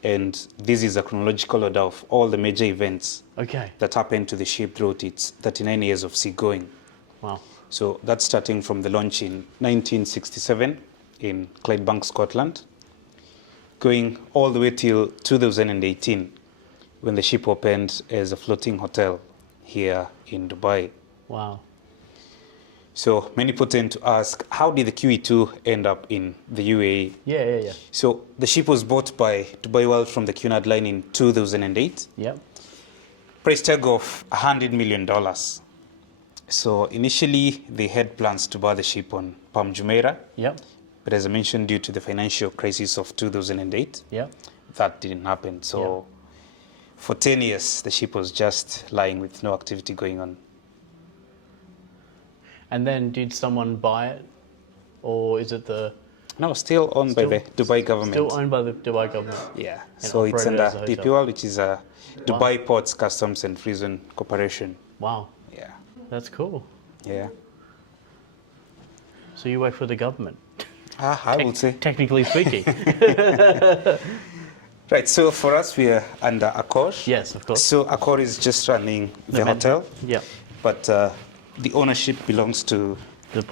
and this is a chronological order of all the major events Okay. that happened to the ship throughout its 39 years of seagoing. Wow. So that's starting from the launch in 1967 in Clydebank, Scotland, going all the way till 2018 when the ship opened as a floating hotel here in Dubai. Wow. So many people tend to ask, how did the QE2 end up in the UAE? Yeah. So the ship was bought by Dubai World from the Cunard line in 2008. Yep. Price tag of $100 million. So initially they had plans to buy the ship on Palm Jumeirah, Yep. but as I mentioned, due to the financial crisis of 2008, Yep. that didn't happen. So for 10 years, the ship was just lying with no activity going on. And then did someone buy it? Or is it the... No, still owned by the Dubai government. Still owned by the Dubai government? Yeah, And so it's operated under as a hotel. DP World, which is a Dubai Ports Customs and Freezone Corporation. Wow. Yeah, That's cool. yeah. So you work for the government, I would say. technically speaking. Right, so for us, we are under Accor. Yes, of course. So Accor is just running the hotel, Yeah. but the ownership belongs to The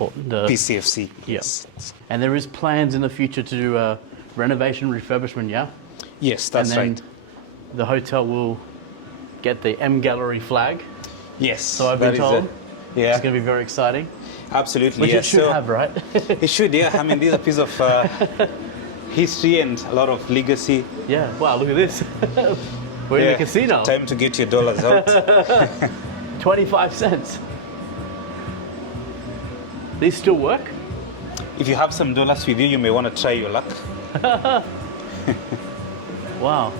PCFC. Yes. And there is plans in the future to do a renovation refurbishment, yeah? Yes, that's and then right. the hotel will get the MGallery flag. Yes. So I've been told. Yeah, It's going to be very exciting. absolutely. Which Yes. it should have, right? It should, yeah. I mean, this is a piece of history and a lot of legacy. Yeah. Wow, look at this. We're in the casino. Time to get your dollars out. 25 cents. These still work? If you have some dollars with you, you may want to try your luck. Wow.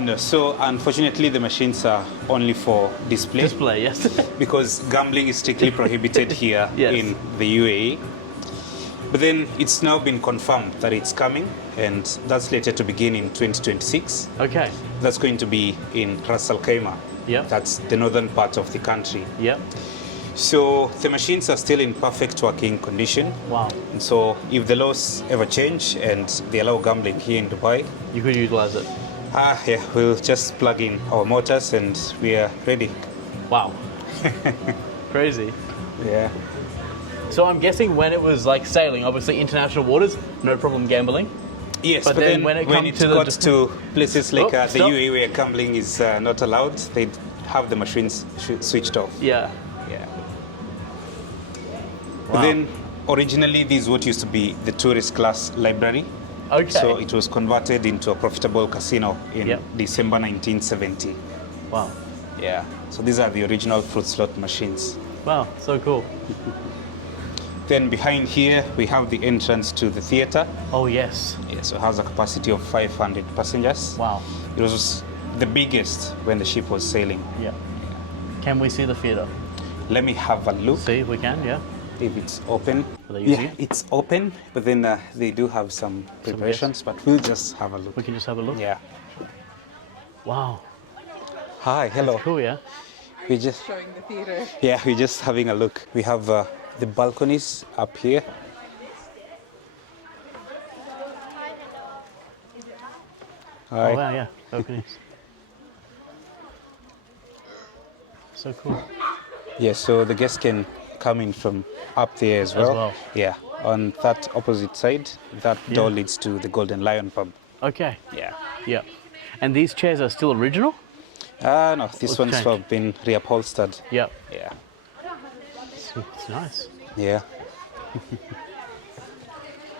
No, so unfortunately, the machines are only for display. Display, yes. Because gambling is strictly prohibited here Yes. in the UAE. But then it's now been confirmed that it's coming, and that's slated to begin in 2026. Okay. That's going to be in Ras Al Khaimah. Yep. That's the northern part of the country. Yep. So the machines are still in perfect working condition. Wow. And so if the laws ever change and they allow gambling here in Dubai, You could utilize it. yeah, we'll just plug in our motors and we are ready. Wow. Crazy. Yeah. So I'm guessing when it was like sailing, obviously international waters, no problem gambling. Yes, But but, then then when it when comes it to the- got to places like Oh, the stop. UAE where gambling is not allowed, they'd have the machines switched off. Yeah. Yeah. Wow. Then originally this is what used to be the tourist class library. Okay. So it was converted into a profitable casino in Yep. December 1970. Wow. Yeah. So these are the original fruit slot machines. Wow. So cool. Then behind here we have the entrance to the theater. Oh yes. Yeah, so it has a capacity of 500 passengers. Wow. It was the biggest when the ship was sailing. Yeah. Can we see the theatre? Let me have a look See if we can. Yeah. if it's open. Are they using Yeah, it? it's open, but then they do have some preparations, but we'll just have a look. We can just have a look. Yeah. Wow. Hi, hello. Cool, yeah. We just Showing the theatre. Yeah, we're just having a look. We have the balconies up here. Hi. Oh wow, yeah. Balconies. So cool. Yeah, so the guests can come in from up there as well. Yeah, on that opposite side, that door leads to the Golden Lion pub. Okay. Yeah. Yeah. And these chairs are still original? No, this one's changed? been reupholstered. Yep. Yeah. It's nice. Yeah.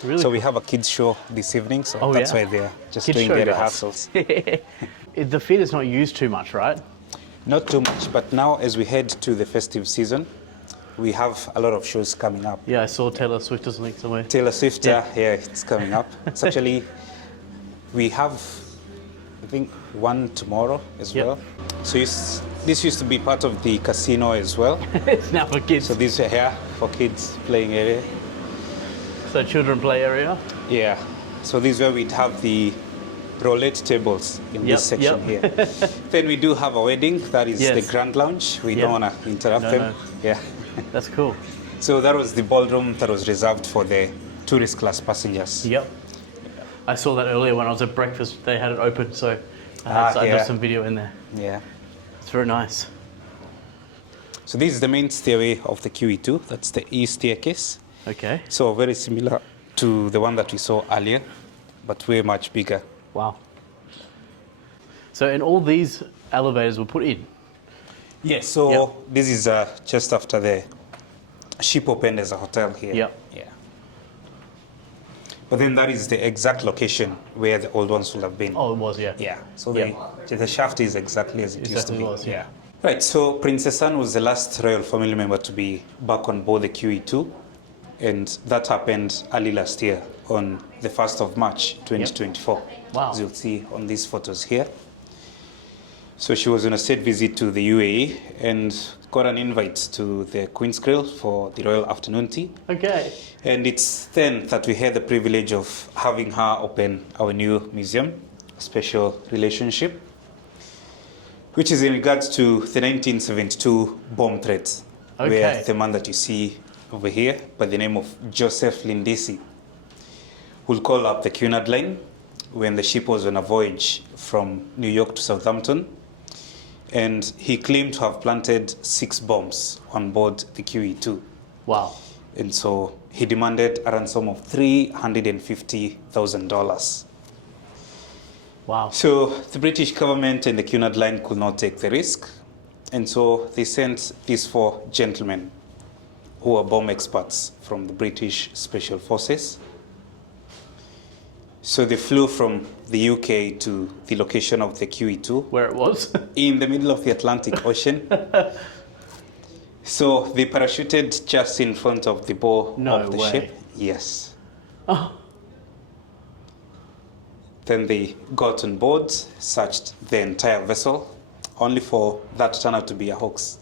Really So cool. we have a kids show this evening, so Oh, that's yeah? why they're just Kids doing show, their guys. rehearsals. The theatre's not used too much, right? Not too much, but now as we head to the festive season, we have a lot of shows coming up. Yeah, I saw Taylor Swift or something somewhere. Taylor Swift, Yeah. yeah, it's coming up. It's actually, we have, I think, one tomorrow as Yep. well. So this used to be part of the casino as well. It's now for kids. So these are here for kids playing area. So children play area. Yeah. So this is where we'd have the roulette tables in Yep, this section yep. here. Then we do have a wedding. That is Yes. the grand lounge. We Yep. don't want to interrupt No, them. no. Yeah. That's cool. So that was the ballroom that was reserved for the tourist class passengers. Yep. I saw that earlier when I was at breakfast. They had it open, so I yeah. did some video in there. Yeah. It's very nice. So this is the main stairway of the QE2. That's the E staircase. Okay. So very similar to the one that we saw earlier, but way much bigger. Wow. So, and all these elevators were put in. Yes. So Yep. this is just after the ship opened as a hotel here. Yep. Yeah. But then that is the exact location where the old ones will have been. Oh, it was, yeah. Yeah. So Yep. the shaft is exactly as it used to Exactly be. was, yeah. Right. So Princess Anne was the last royal family member to be back on board the QE2, and that happened early last year on the 1st of March 2024. Wow. As you'll see on these photos here. So she was on a state visit to the UAE and got an invite to the Queen's Grill for the Royal Afternoon Tea. Okay. And it's then that we had the privilege of having her open our new museum, Special Relationship, which is in regards to the 1972 bomb threat, Okay. where the man that you see over here by the name of Joseph Lindisi will call up the Cunard line when the ship was on a voyage from New York to Southampton, and he claimed to have planted 6 bombs on board the QE2. Wow. And so he demanded a ransom of $350,000. Wow. So the British government and the Cunard line could not take the risk. And so they sent these 4 gentlemen who are bomb experts from the British Special Forces. So they flew from the UK to the location of the QE2 Where it was. in the middle of the Atlantic Ocean. So they parachuted just in front of the bow No of the way. ship. Yes. Oh. Then they got on board, searched the entire vessel, only for that to turn out to be a hoax.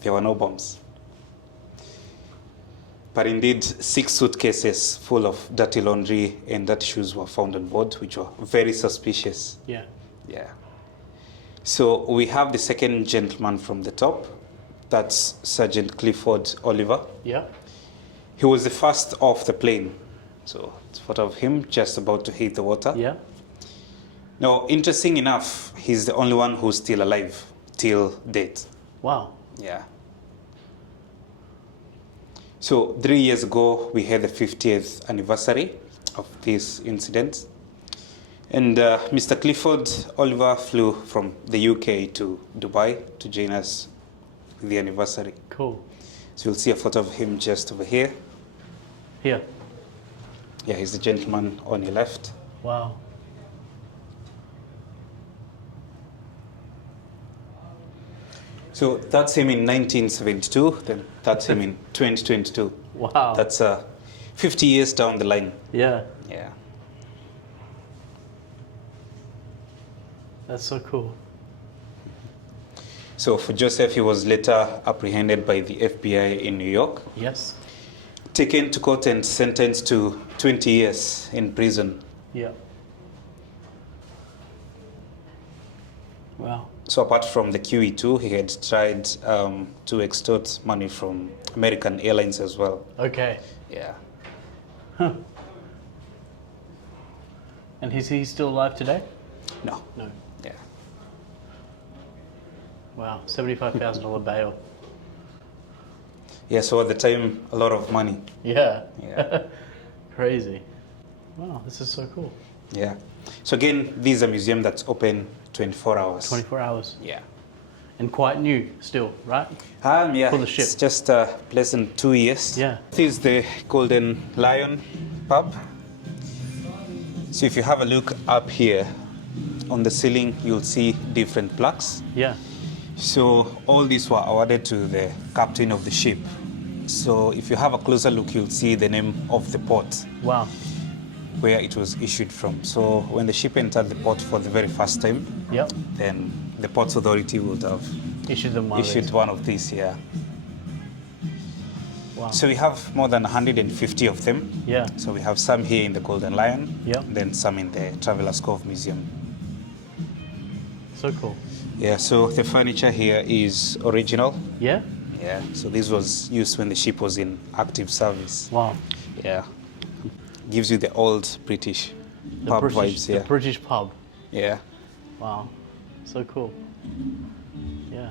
There were no bombs. But indeed, 6 suitcases full of dirty laundry and dirty shoes were found on board, which were very suspicious. Yeah. Yeah. So we have the second gentleman from the top. That's Sergeant Clifford Oliver. Yeah. He was the first off the plane. So it's a photo of him just about to hit the water. Yeah. Now, interesting enough, he's the only one who's still alive till date. Wow. Yeah. So 3 years ago, we had the 50th anniversary of this incident. And Mr. Clifford Oliver flew from the UK to Dubai to join us with the anniversary. Cool. So you'll see a photo of him just over here. Here. Yeah, he's the gentleman on your left. Wow. So that's him in 1972, then that's him in 2022. Wow. That's 50 years down the line. Yeah. Yeah. That's so cool. So for Joseph, he was later apprehended by the FBI in New York, Yes. taken to court and sentenced to 20 years in prison. Yeah. Wow. So apart from the QE2, he had tried to extort money from American Airlines as well. Okay. Yeah. And is he still alive today? No. No. Yeah. Wow. $75,000 bail. Yeah, so at the time, a lot of money. Yeah. Yeah. Crazy. Wow, this is so cool. Yeah. So again, this is a museum that's open 24 hours. 24 hours. Yeah. And quite new still, right? Yeah, For the ship. it's just less than 2 years. Yeah. This is the Golden Lion pub. So if you have a look up here on the ceiling, you'll see different plaques. Yeah. So all these were awarded to the captain of the ship. So if you have a closer look, you'll see the name of the port Wow. where it was issued from. So when the ship entered the port for the very first time, Yep. then the Ports Authority would have Issued them one of issued these. one of these, yeah. Wow. So we have more than 150 of them. Yeah. So we have some here in the Golden Lion, Yep. then some in the Travelers Cove Museum. So cool. Yeah, so the furniture here is original. Yeah? Yeah, so this was used when the ship was in active service. Wow. Yeah. Gives you the old British The pub British, vibes the here. British pub. Yeah. Wow. So cool. Yeah.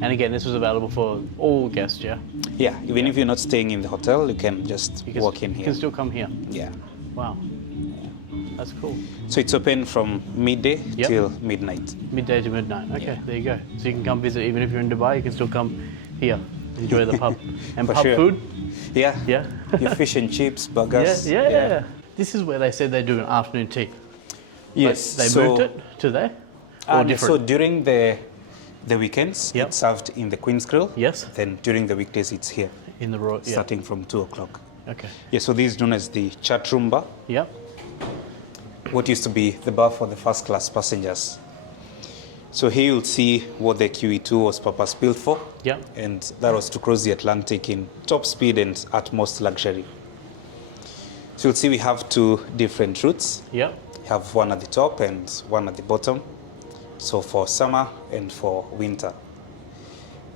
And again, this was available for all guests, yeah? Yeah, even if you're not staying in the hotel, you can just You can, walk in you here. can still come here. Yeah. Wow. That's cool. So it's open from midday Yep. till midnight. Midday to midnight. Okay, Yeah. there you go. So you can come visit, even if you're in Dubai, you can still come here, enjoy the pub. And For pub sure. food? Yeah. Yeah. Your fish and chips, Yeah, burgers. yeah. This is where they said they do an afternoon tea. Yes. They so, moved it to there? Or So different? during the weekends, Yep. it's served in the Queen's Grill. Yes. Then during the weekdays, it's here, In the Royal, yeah. starting from 2 o'clock. Okay. Yeah, so this is known as the chat room bar. Yep. What used to be the bar for the first class passengers. So here you'll see what the QE2 was purpose built for. Yep. And that was to cross the Atlantic in top speed and utmost luxury. So you'll see we have 2 different routes. Yep. We have one at the top and one at the bottom. So for summer and for winter.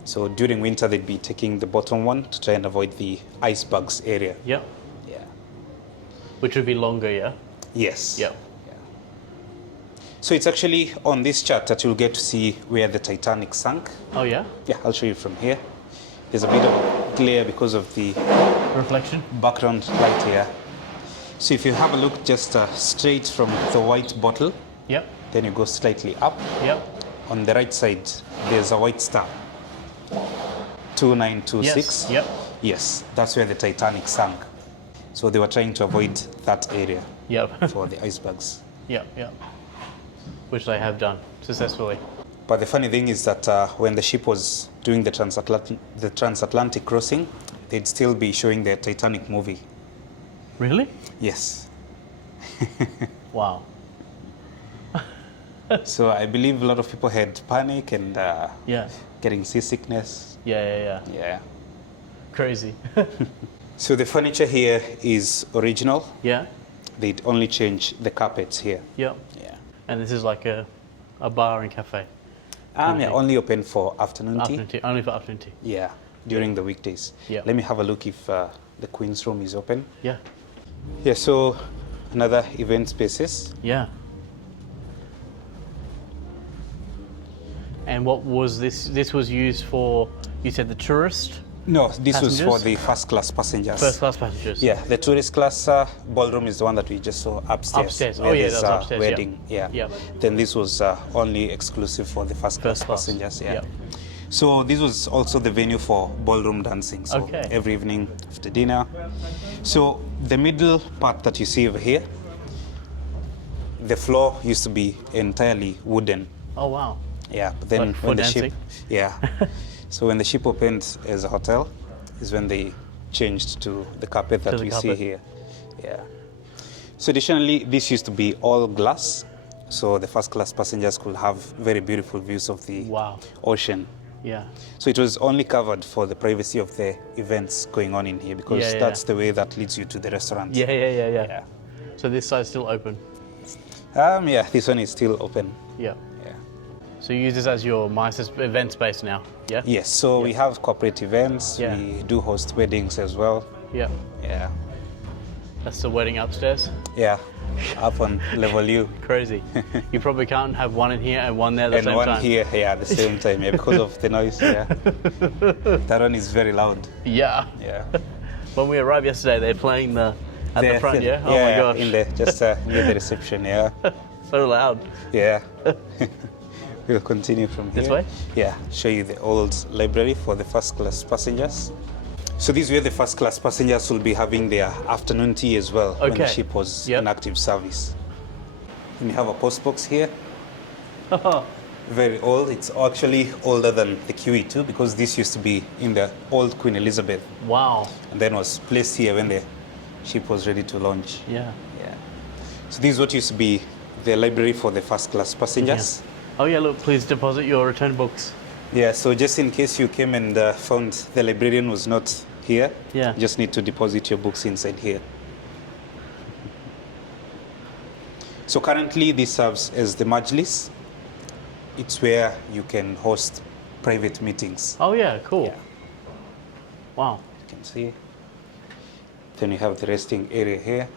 So during winter, they'd be taking the bottom one to try and avoid the icebergs area. Yep. Yeah. Which would be longer, yeah? Yes. Yep. Yeah. So it's actually on this chart that you'll get to see where the Titanic sank. Oh, yeah? Yeah, I'll show you from here. There's a bit of glare because of the Reflection? background light here. So if you have a look just straight from the white bottle, Yep. then you go slightly up. Yep. On the right side, there's a white star. 2926. Yes. Yep. Yes, that's where the Titanic sank. So they were trying to avoid that area Yep. for the icebergs. Yep. Yep. Which they have done successfully. But the funny thing is that when the ship was doing the transatlantic crossing, they'd still be showing the Titanic movie. Really? Yes. Wow. So I believe a lot of people had panic and Yeah. getting seasickness. Yeah. Yeah. Crazy. So the furniture here is original. Yeah. They'd only change the carpets here. Yep. Yeah. And this is like a bar and cafe. Yeah, only open for afternoon tea. Afternoon tea. Only for afternoon tea. Yeah, during the weekdays. Yeah. Let me have a look if the Queen's room is open. Yeah. Yeah, so another event spaces. Yeah. And what was this? This was used for, you said the tourist? No, this was for Passengers? the first class passengers. First class passengers. Yeah, the tourist class ballroom is the one that we just saw upstairs. Upstairs. where Oh, yeah, there's that's a upstairs, yeah. wedding. Yeah. Yeah. Then this was only exclusive for the first class passengers. Yeah. Yeah. So this was also the venue for ballroom dancing. So Okay. every evening after dinner. So the middle part that you see over here, the floor used to be entirely wooden. Oh, wow. Yeah, but then Like for when the dancing? ship, yeah. So when the ship opened as a hotel, is when they changed to the carpet that the we carpet. see here. Yeah. So additionally, this used to be all glass, so the first class passengers could have very beautiful views of the Wow. ocean. Yeah. So it was only covered for the privacy of the events going on in here because Yeah, yeah, that's yeah. the way that leads you to the restaurant. Yeah. Yeah. So this side's still open? Yeah, this one is still open. Yeah. Yeah. So you use this as your event space now, yeah? Yes, so we have corporate events, Yeah. we do host weddings as well. Yeah. Yeah. That's the wedding upstairs. Yeah, up on level U. Crazy. You probably can't have one in here and one there at the And same one time. here, yeah, at the same time, yeah, because of the noise, yeah. That one is very loud. Yeah. Yeah. When we arrived yesterday, they're playing at the front, yeah? Oh yeah, my gosh. in there, just near the reception, yeah. So loud. Yeah. We'll continue from here. This way? Yeah, show you the old library for the first class passengers. So this is where the first class passengers will be having their afternoon tea as well when the Okay. ship was Yep. in active service. And we have a post box here. Very old. It's actually older than the QE2 because this used to be in the old Queen Elizabeth Wow. and then was placed here when the ship was ready to launch. Yeah. Yeah. So this is what used to be the library for the first class passengers. Oh yeah, look, please deposit your return books. Yeah, so just in case you came and found the librarian was not here, Yeah. you just need to deposit your books inside here. So currently this serves as the Majlis. It's where you can host private meetings. Oh yeah, cool. Yeah. Wow. You can see. Then you have the resting area here.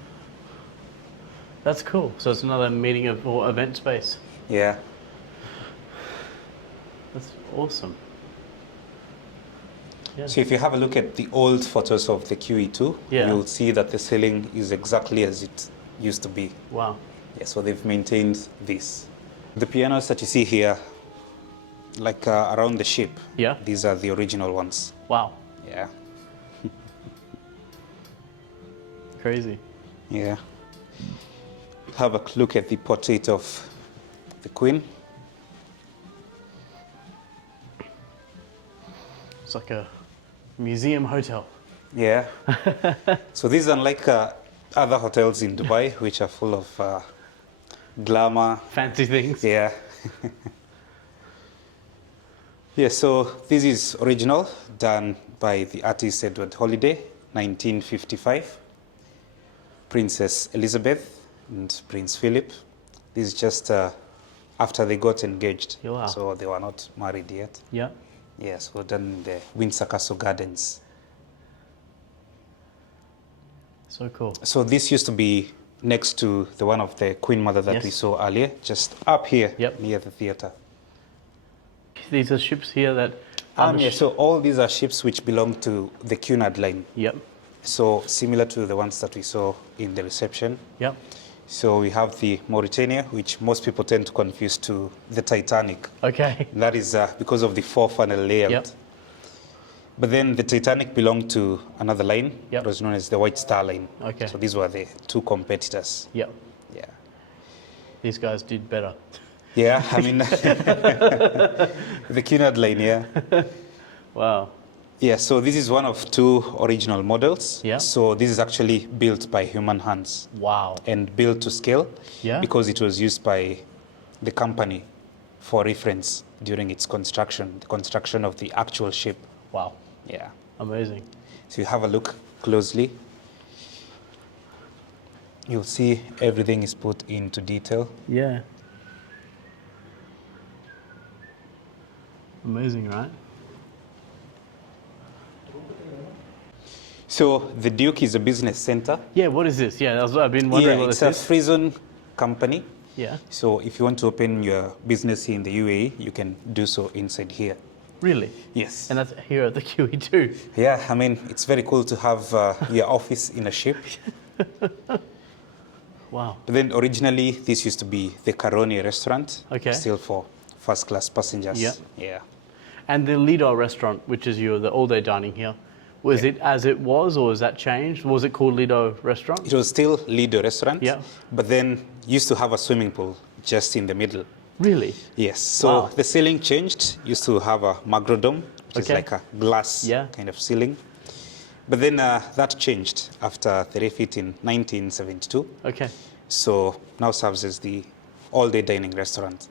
That's cool. So it's another meeting or event space. Yeah. That's awesome. Yeah. So if you have a look at the old photos of the QE2, Yeah. you'll see that the ceiling is exactly as it used to be. Wow. Yeah, so they've maintained this. The pianos that you see here, like around the ship, Yeah. these are the original ones. Wow. Yeah, Crazy. yeah. Have a look at the portrait of the Queen. It's like a museum hotel. Yeah. So these are unlike other hotels in Dubai, which are full of glamour. Fancy things. Yeah. Yeah, so this is original, done by the artist Edward Holiday, 1955. Princess Elizabeth and Prince Philip. This is just after they got engaged. Yeah, wow. So they were not married yet. Yeah. Yeah, so done in the Windsor Castle Gardens. So cool. So this used to be next to the one of the Queen Mother that Yes. we saw earlier, just up here Yep. near the theatre. These are ships here that. Yeah, so all these are ships which belong to the Cunard line. Yep. So similar to the ones that we saw in the reception. Yep. So we have the Mauritania, which most people tend to confuse to the Titanic. Okay. That is because of the four-funnel layout. Yep. But then the Titanic belonged to another line. Yep. It was known as the White Star Line. Okay. So these were the two competitors. Yep. Yeah. These guys did better. Yeah, I mean, the Cunard line, yeah. Wow. Yeah, so this is one of two original models. Yeah. So this is actually built by human hands Wow. and built to scale. Yeah. Because it was used by the company for reference during its construction, the construction of the actual ship. Wow. Yeah. Amazing. So you have a look closely. You'll see everything is put into detail. Yeah. Amazing, right? So the DUQE is a business center. Yeah, what is this? Yeah, I've been wondering what It's this a is. Freezone company. Yeah. So if you want to open your business here in the UAE, you can do so inside here. Really? Yes. And that's here at the QE2. Yeah, I mean, it's very cool to have your office in a ship. Wow. But then originally, this used to be the Caroni restaurant. Okay. Still for first class passengers. Yeah. Yeah. And the Lido restaurant, which is the all-day dining here, was it as it was, or has that changed? Was it called Lido restaurant? It was still Lido restaurant. Yeah. But then used to have a swimming pool just in the middle. Really? Yes. So Wow. the ceiling changed. Used to have a magrodome, which is Okay. like a glass Yeah. kind of ceiling. But then that changed after the refit in 1972. Okay. So now serves as the all-day dining restaurant.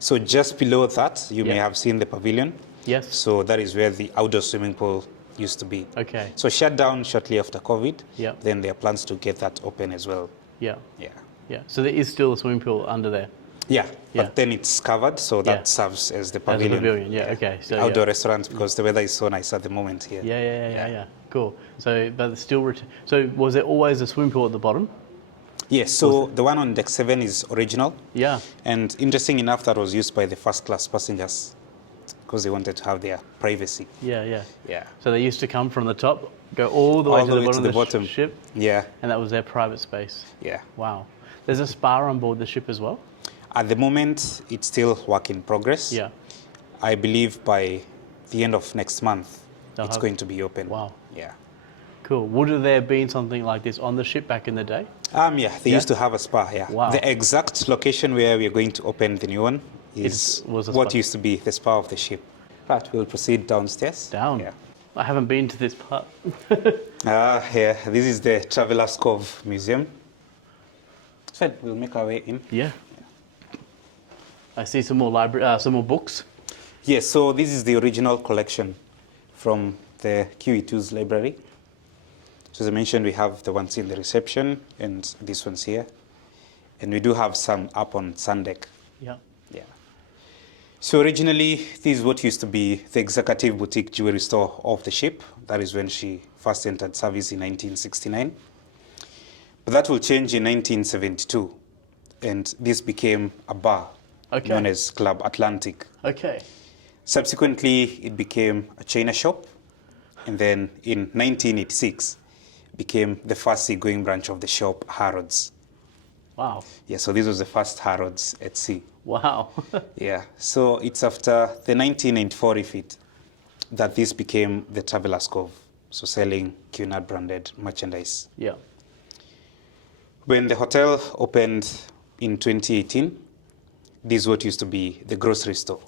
So just below that, you may Yeah. have seen the pavilion. Yes. So that is where the outdoor swimming pool used to be. Okay. So shut down shortly after COVID. Yeah. Then there are plans to get that open as well. Yeah. Yeah. Yeah. So there is still a swimming pool under there. Yeah, Yeah. but then it's covered, so that Yeah. serves as the As a pavilion. pavilion, yeah, okay. So Outdoor yeah. restaurant because the weather is so nice at the moment here. Yeah. Cool. So, but it's still, so was there always a swimming pool at the bottom? Yes, so the one on deck 7 is original. Yeah. And interesting enough, that was used by the first class passengers because they wanted to have their privacy. Yeah. Yeah. So they used to come from the top, go all the way to the bottom of the ship, Yeah. and that was their private space. Yeah. Wow. There's a spa on board the ship as well? At the moment, it's still work in progress. Yeah. I believe by the end of next month, They'll it's have- going to be open. Wow. Yeah. Cool. Would there have been something like this on the ship back in the day? Yeah, they Yeah? used to have a spa, yeah. Wow. The exact location where we're going to open the new one was a what spa. used to be the spa of the ship. Right, we'll proceed downstairs. Down. Yeah. I haven't been to this part. Yeah, this is the Traveller's Cove Museum. So we'll make our way in. Yeah. I see some more some more books. Yes, so this is the original collection from the QE2's library. So as I mentioned, we have the ones in the reception and these ones here. And we do have some up on Sundeck. Yeah. Yeah. So originally, this is what used to be the executive boutique jewelry store of the ship. That is when she first entered service in 1969. But that will change in 1972. And this became a bar Okay. known as Club Atlantic. Okay. Subsequently, it became a china shop. And then in 1986, became the first seagoing branch of the shop, Harrods. Wow. Yeah, so this was the first Harrods at sea. Wow. Yeah, so it's after the 1994 refit that this became the Traveller's Cove, so selling Cunard branded merchandise. Yeah. When the hotel opened in 2018, this is what used to be the grocery store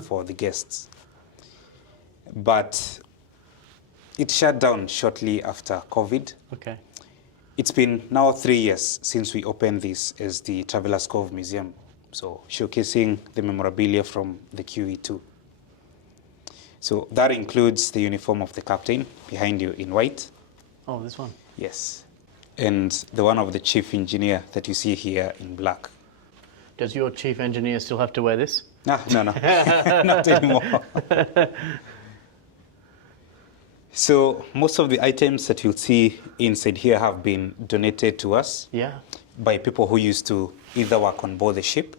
for the guests. But it shut down shortly after COVID. Okay. It's been now 3 years since we opened this as the Traveller's Cove Museum, so showcasing the memorabilia from the QE2. So that includes the uniform of the captain behind you in white. Oh, this one. Yes. And the one of the chief engineer that you see here in black. Does your chief engineer still have to wear this? No, not anymore. So most of the items that you'll see inside here have been donated to us Yeah. by people who used to either work on board the ship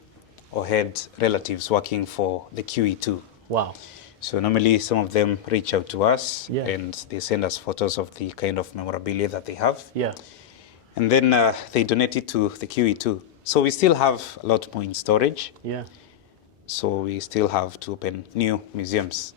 or had relatives working for the QE2. Wow. So normally some of them reach out to us Yeah. and they send us photos of the kind of memorabilia that they have. Yeah. And then they donate it to the QE2. So we still have a lot more in storage. Yeah. So we still have to open new museums.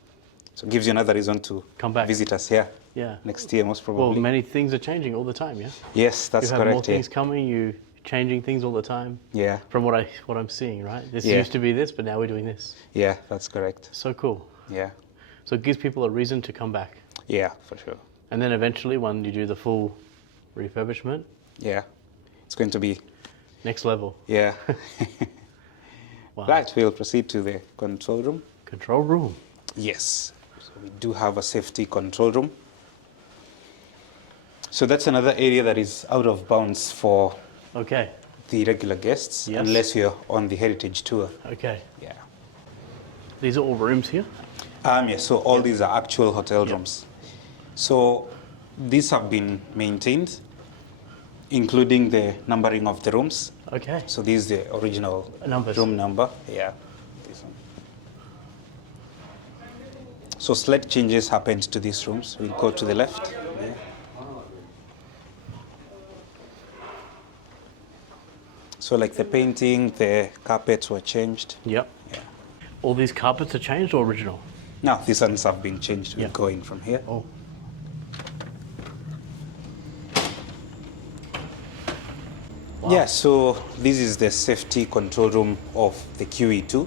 So it gives you another reason to Come back. visit us here Yeah. next year, most Well, probably. many things are changing all the time, yeah? Yes, that's You have more correct. Yeah. things coming, you changing things all the time. Yeah, From what I'm seeing, right? This Yeah. used to be this, but now we're doing this. yeah, that's correct. So cool. Yeah, So it gives people a reason to come back. yeah, for sure. And then eventually, when you do the full refurbishment, Yeah, it's going to be, next level. yeah. Wow. Right, we'll proceed to the control room. Control room. Yes, so we do have a safety control room. So that's another area that is out of bounds for Okay. the regular guests, Yes. unless you're on the heritage tour. Okay. Yeah. These are all rooms here. Yeah, so all these are actual hotel rooms. So these have been maintained, including the numbering of the rooms. Okay. So this is the original Numbers. room number. Yeah. This one. So slight changes happened to these rooms. We'll go to the left. Yeah. So like the painting, the carpets were changed. Yep. Yeah. All these carpets are changed or original? Now these ones have been changed. We'll Yeah. go in from here. Oh. Wow. Yeah, so this is the safety control room of the QE2.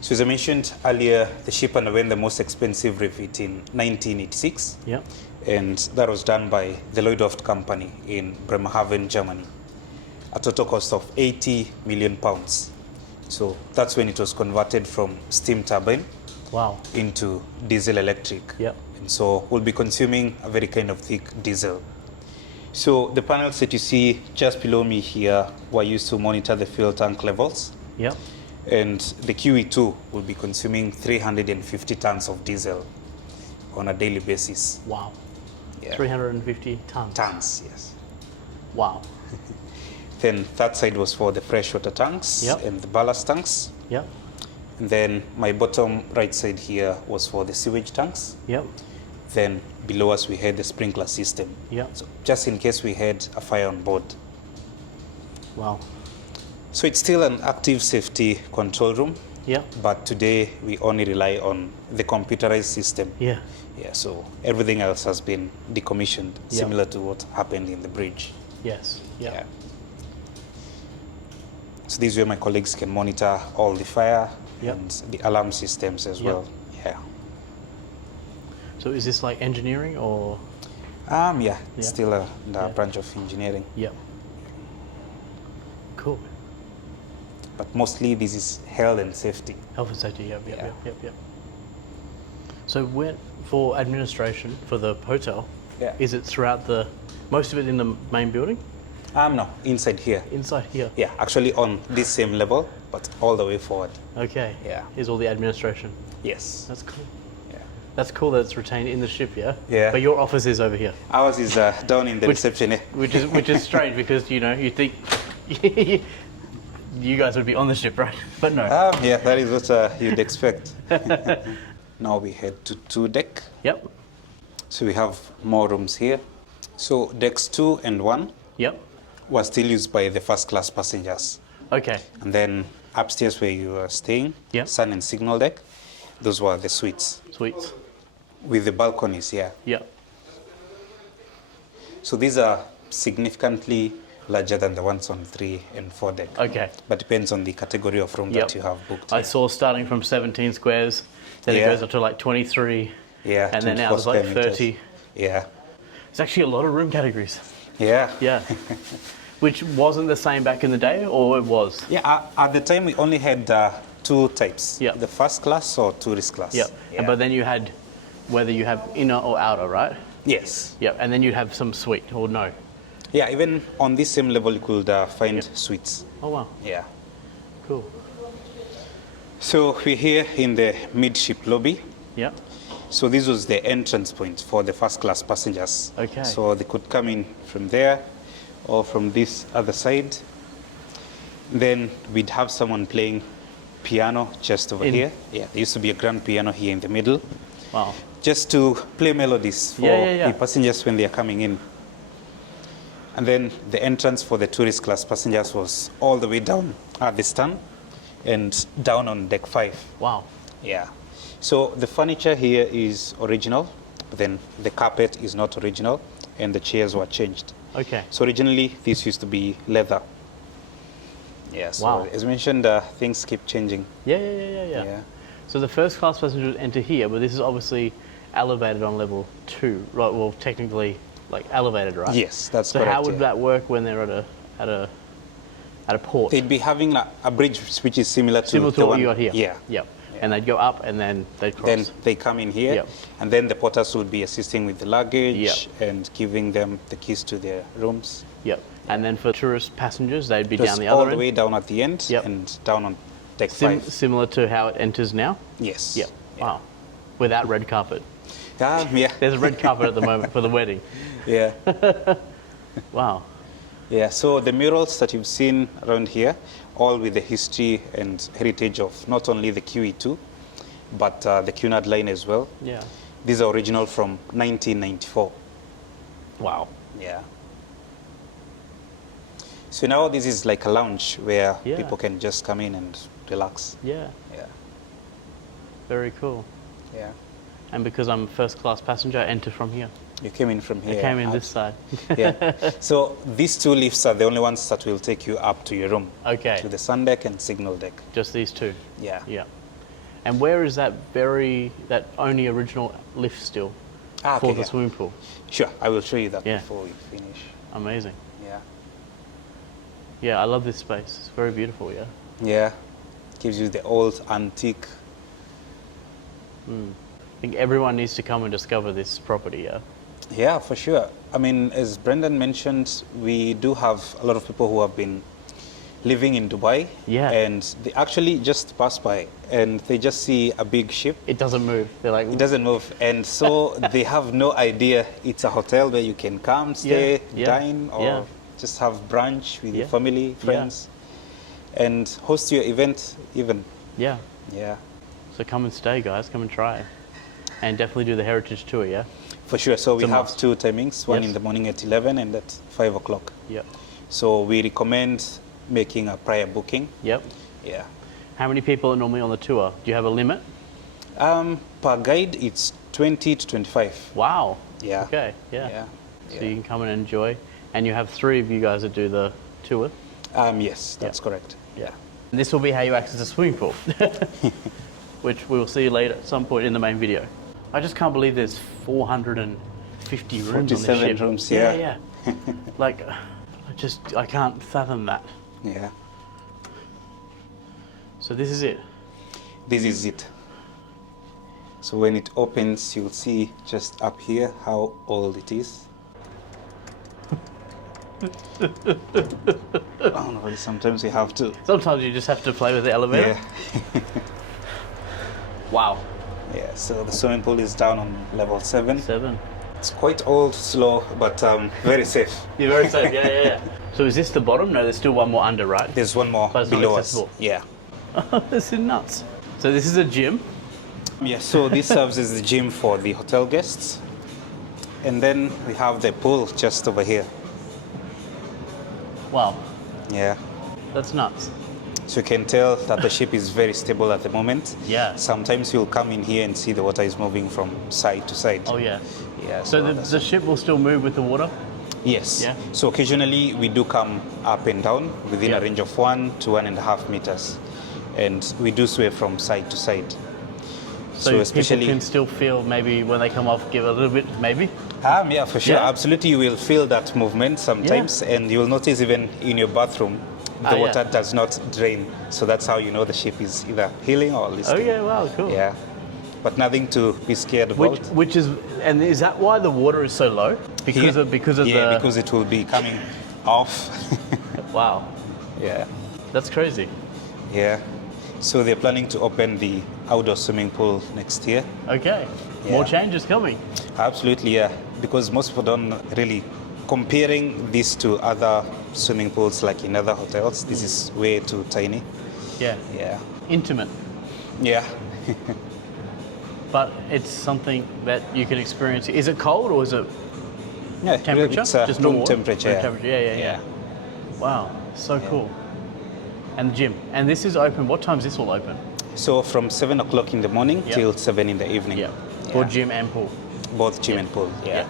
So as I mentioned earlier, the ship underwent the most expensive refit in 1986. Yep. And that was done by the Lloydsoft company in Bremerhaven, Germany. A total cost of 80 million pounds. So that's when it was converted from steam turbine Wow. into diesel electric. Yep. And so we'll be consuming a very kind of thick diesel. So the panels that you see just below me here were used to monitor the fuel tank levels Yep. And the QE2 will be consuming 350 tons of diesel on a daily basis. Wow. Yeah. 350 tons. Tons, yes. Wow. Then that side was for the freshwater tanks Yep. and the ballast tanks. Yep. And then my bottom right side here was for the sewage tanks. Yep. Then below us we had the sprinkler system. Yep. So just in case we had a fire on board. Wow. So it's still an active safety control room. Yep. But today we only rely on the computerized system. Yeah. Yeah, so everything else has been decommissioned, Yep. similar to what happened in the bridge. Yes. Yep. Yeah. So this is where my colleagues can monitor all the fire Yep. and the alarm systems as Yep. well. Yeah. So is this like engineering or? Yeah, Yeah. it's still a Yeah. branch of engineering. Yep. Cool. But mostly this is health and safety. Health and safety. Yep. Yep. Yeah. Yep. Yep. So when for administration for the hotel, Yeah. is it throughout the most of it in the main building? No, inside here. Inside here. Yeah, actually on this same level, but all the way forward. Okay. Yeah. Is all the administration. Yes. That's cool. Yeah. That's cool that it's retained in the ship, yeah? Yeah. But your office is over here. Ours is down in the reception. Which is strange because you think you guys would be on the ship, right? But no. Yeah, that is what you'd expect. Now we head to deck. Yep. So we have more rooms here. So decks 2 and 1 Yep. were still used by the first class passengers. Okay. And then upstairs where you are staying, Yep. sun and signal deck, those were the suites Suites. with the balconies, yeah. Yep. So these are significantly larger than the ones on 3 and 4 deck. Okay. But depends on the category of room Yep. that you have booked. I saw starting from 17 squares, then it Yeah. goes up to like 23, Yeah. and then now 24 there's like square meters. 30. Yeah. It's actually a lot of room categories. Yeah. Yeah. Which wasn't the same back in the day, or it was? Yeah, at the time we only had 2 types. Yep. The first class or tourist class. Yep. Yeah. But then you had whether you have inner or outer, right? Yes. Yep. And then you'd have some suite or no. Yeah, even on this same level you could find Yep. suites. Oh wow. Yeah. Cool. So we're here in the Midship Lobby. Yep. So this was the entrance point for the first class passengers. Okay. So they could come in from there or from this other side. Then we'd have someone playing piano just over here. Yeah, there used to be a grand piano here in the middle, Wow. just to play melodies for Yeah. the passengers when they are coming in. And then the entrance for the tourist class passengers was all the way down at the stand and down on deck 5. Wow. Yeah. So the furniture here is original, but then the carpet is not original and the chairs were changed. Okay. So originally this used to be leather. Yeah, so Wow. as mentioned, things keep changing. Yeah. So the first class passengers enter here, but this is obviously elevated on level 2, right? Well, technically, like elevated, right? Yes, that's So correct. how would yeah. that work when they're at a port? They'd be having a bridge which is similar to Similar to the what one you got here. Yeah. Yep. And they'd go up and then they'd cross. Then they come in here, Yep. and then the porters would be assisting with the luggage Yep. and giving them the keys to their rooms. Yep. And then for tourist passengers, they'd be Just down the all other the end. way down at the end Yep. and down on deck 5. Similar to how it enters now. Yes. Yep. Yeah. Wow. Without red carpet. Yeah. There's a red carpet at the moment for the wedding. Yeah. Wow. Yeah, so the murals that you've seen around here, all with the history and heritage of not only the QE2, but the Cunard line as well. Yeah. These are original from 1994. Wow. Yeah. So now this is like a lounge where Yeah. people can just come in and relax. Yeah. Yeah. Very cool. Yeah. And because I'm first class passenger, I enter from here. You came in from here. I came in this side. Yeah. So these 2 lifts are the only ones that will take you up to your room. Okay. To the sun deck and signal deck. Just these 2. Yeah. Yeah. And where is that only original lift still Ah, for okay, the yeah. swimming pool? Sure, I will show you that Yeah. before we finish. Amazing. Yeah. Yeah, I love this space. It's very beautiful, yeah. Yeah. Gives you the old antique. I think everyone needs to come and discover this property, yeah. Yeah, for sure. I mean, as Brendan mentioned, we do have a lot of people who have been living in Dubai. Yeah. And they actually just pass by and they just see a big ship. It doesn't move. They're like, It doesn't move. And so they have no idea it's a hotel where you can come, stay, dine, or just have brunch with your family, friends, and host your event even. Yeah. Yeah. So come and stay, guys. Come and try. And definitely do the heritage tour, yeah? For sure. So we It's a have must. 2 timings, one in the morning at 11 and at 5 o'clock. Yep. So we recommend making a prior booking. Yep. Yeah. How many people are normally on the tour? Do you have a limit? Per guide, it's 20 to 25. Wow. Yeah. Okay, yeah. Yeah. So you can come and enjoy. And you have 3 of you guys that do the tour. Yes, that's correct. Yeah. And this will be how you access the swimming pool, which we will see later at some point in the main video. I just can't believe there's 450 rooms on this 47 ship. rooms, yeah. Yeah. Like, I can't fathom that. Yeah. So this is it. This is it. So when it opens, you'll see just up here how old it is. Oh no, sometimes you have to. Sometimes you just have to play with the elevator. Yeah. Wow. Yeah, so the swimming pool is down on level 7. 7. It's quite old, slow, but very safe. You're very safe, yeah. So is this the bottom? No, there's still one more under, right? There's one more But it's not below us. accessible. Yeah. This is nuts. So this is a gym. Yeah, so this serves as the gym for the hotel guests. And then we have the pool just over here. Wow, Yeah. that's nuts. So you can tell that the ship is very stable at the moment. Yeah. Sometimes you'll come in here and see the water is moving from side to side. Oh yeah. Yeah. So that's- the ship will still move with the water? Yes. Yeah. So occasionally we do come up and down within Yeah. a range of 1 to 1.5 meters. And we do sway from side to side. So people can still feel maybe when they come off, give a little bit, maybe? Yeah, for sure. Yeah? Absolutely, you will feel that movement sometimes, and you will notice even in your bathroom, the water does not drain. So that's how you know the ship is either healing or Oh listing. yeah, wow, cool. Yeah, but nothing to be scared about. Which is, and is that why the water is so low? Because of the. Because it will be coming off. Wow, Yeah, that's crazy. yeah. So they're planning to open the outdoor swimming pool next year. Okay, Yeah. more changes coming. Absolutely, yeah. Because most people don't really comparing this to other swimming pools like in other hotels. This is way too tiny. Yeah, Yeah. intimate, Yeah. but it's something that you can experience. Is it cold or is it Yeah, temperature? it's Just room normal temperature. Room temperature. Yeah. Wow, so cool. And the gym. And this is open. What time is this all open? So from 7 o'clock in the morning Yep. till 7 in the evening. Yeah. For gym and pool. Both gym and pool. Yeah.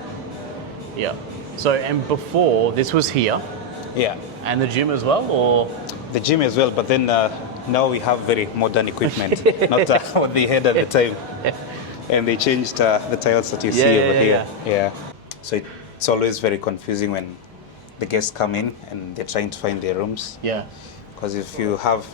Yeah. So, and before this was here, Yeah. and the gym as well, or The gym as well, but then now we have very modern equipment, not what they had at the time. And they changed the tiles that you see over here. Yeah. So it's always very confusing when the guests come in and they're trying to find their rooms. yeah. Because if you have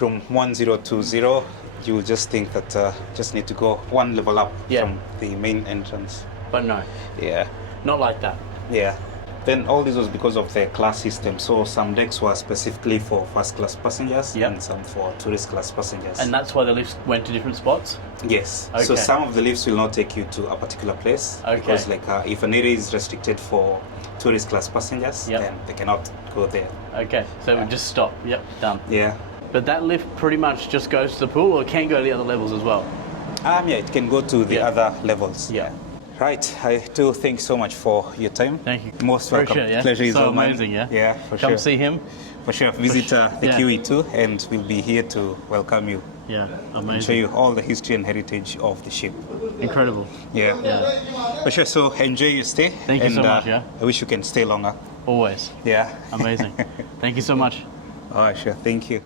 room 1020, you will just think that just need to go one level up from the main entrance. But no, Yeah, not like that. yeah. Then all this was because of the class system. So some decks were specifically for first class passengers and some for tourist class passengers. And that's why the lifts went to different spots? Yes. Okay. So some of the lifts will not take you to a particular place because if an area is restricted for tourist class passengers, then they cannot go there. Okay, so we just stop. Yep, done. Yeah. But that lift pretty much just goes to the pool, or it can go to the other levels as well? Yeah, it can go to the other levels. Yeah. Right. I do thank so much for your time. Thank you. Most welcome. Appreciate it, yeah? Pleasure is So all mine. amazing, yeah? Yeah, for Come sure. see him. For sure. Visit the Yeah. QE too, and we'll be here to welcome you Yeah, and amazing. show you all the history and heritage of the ship. Incredible. Yeah. For sure. So enjoy your stay. Thank you so much, yeah? I wish you can stay longer. Always. Yeah. Amazing. Thank you so much. All right, sure. Thank you.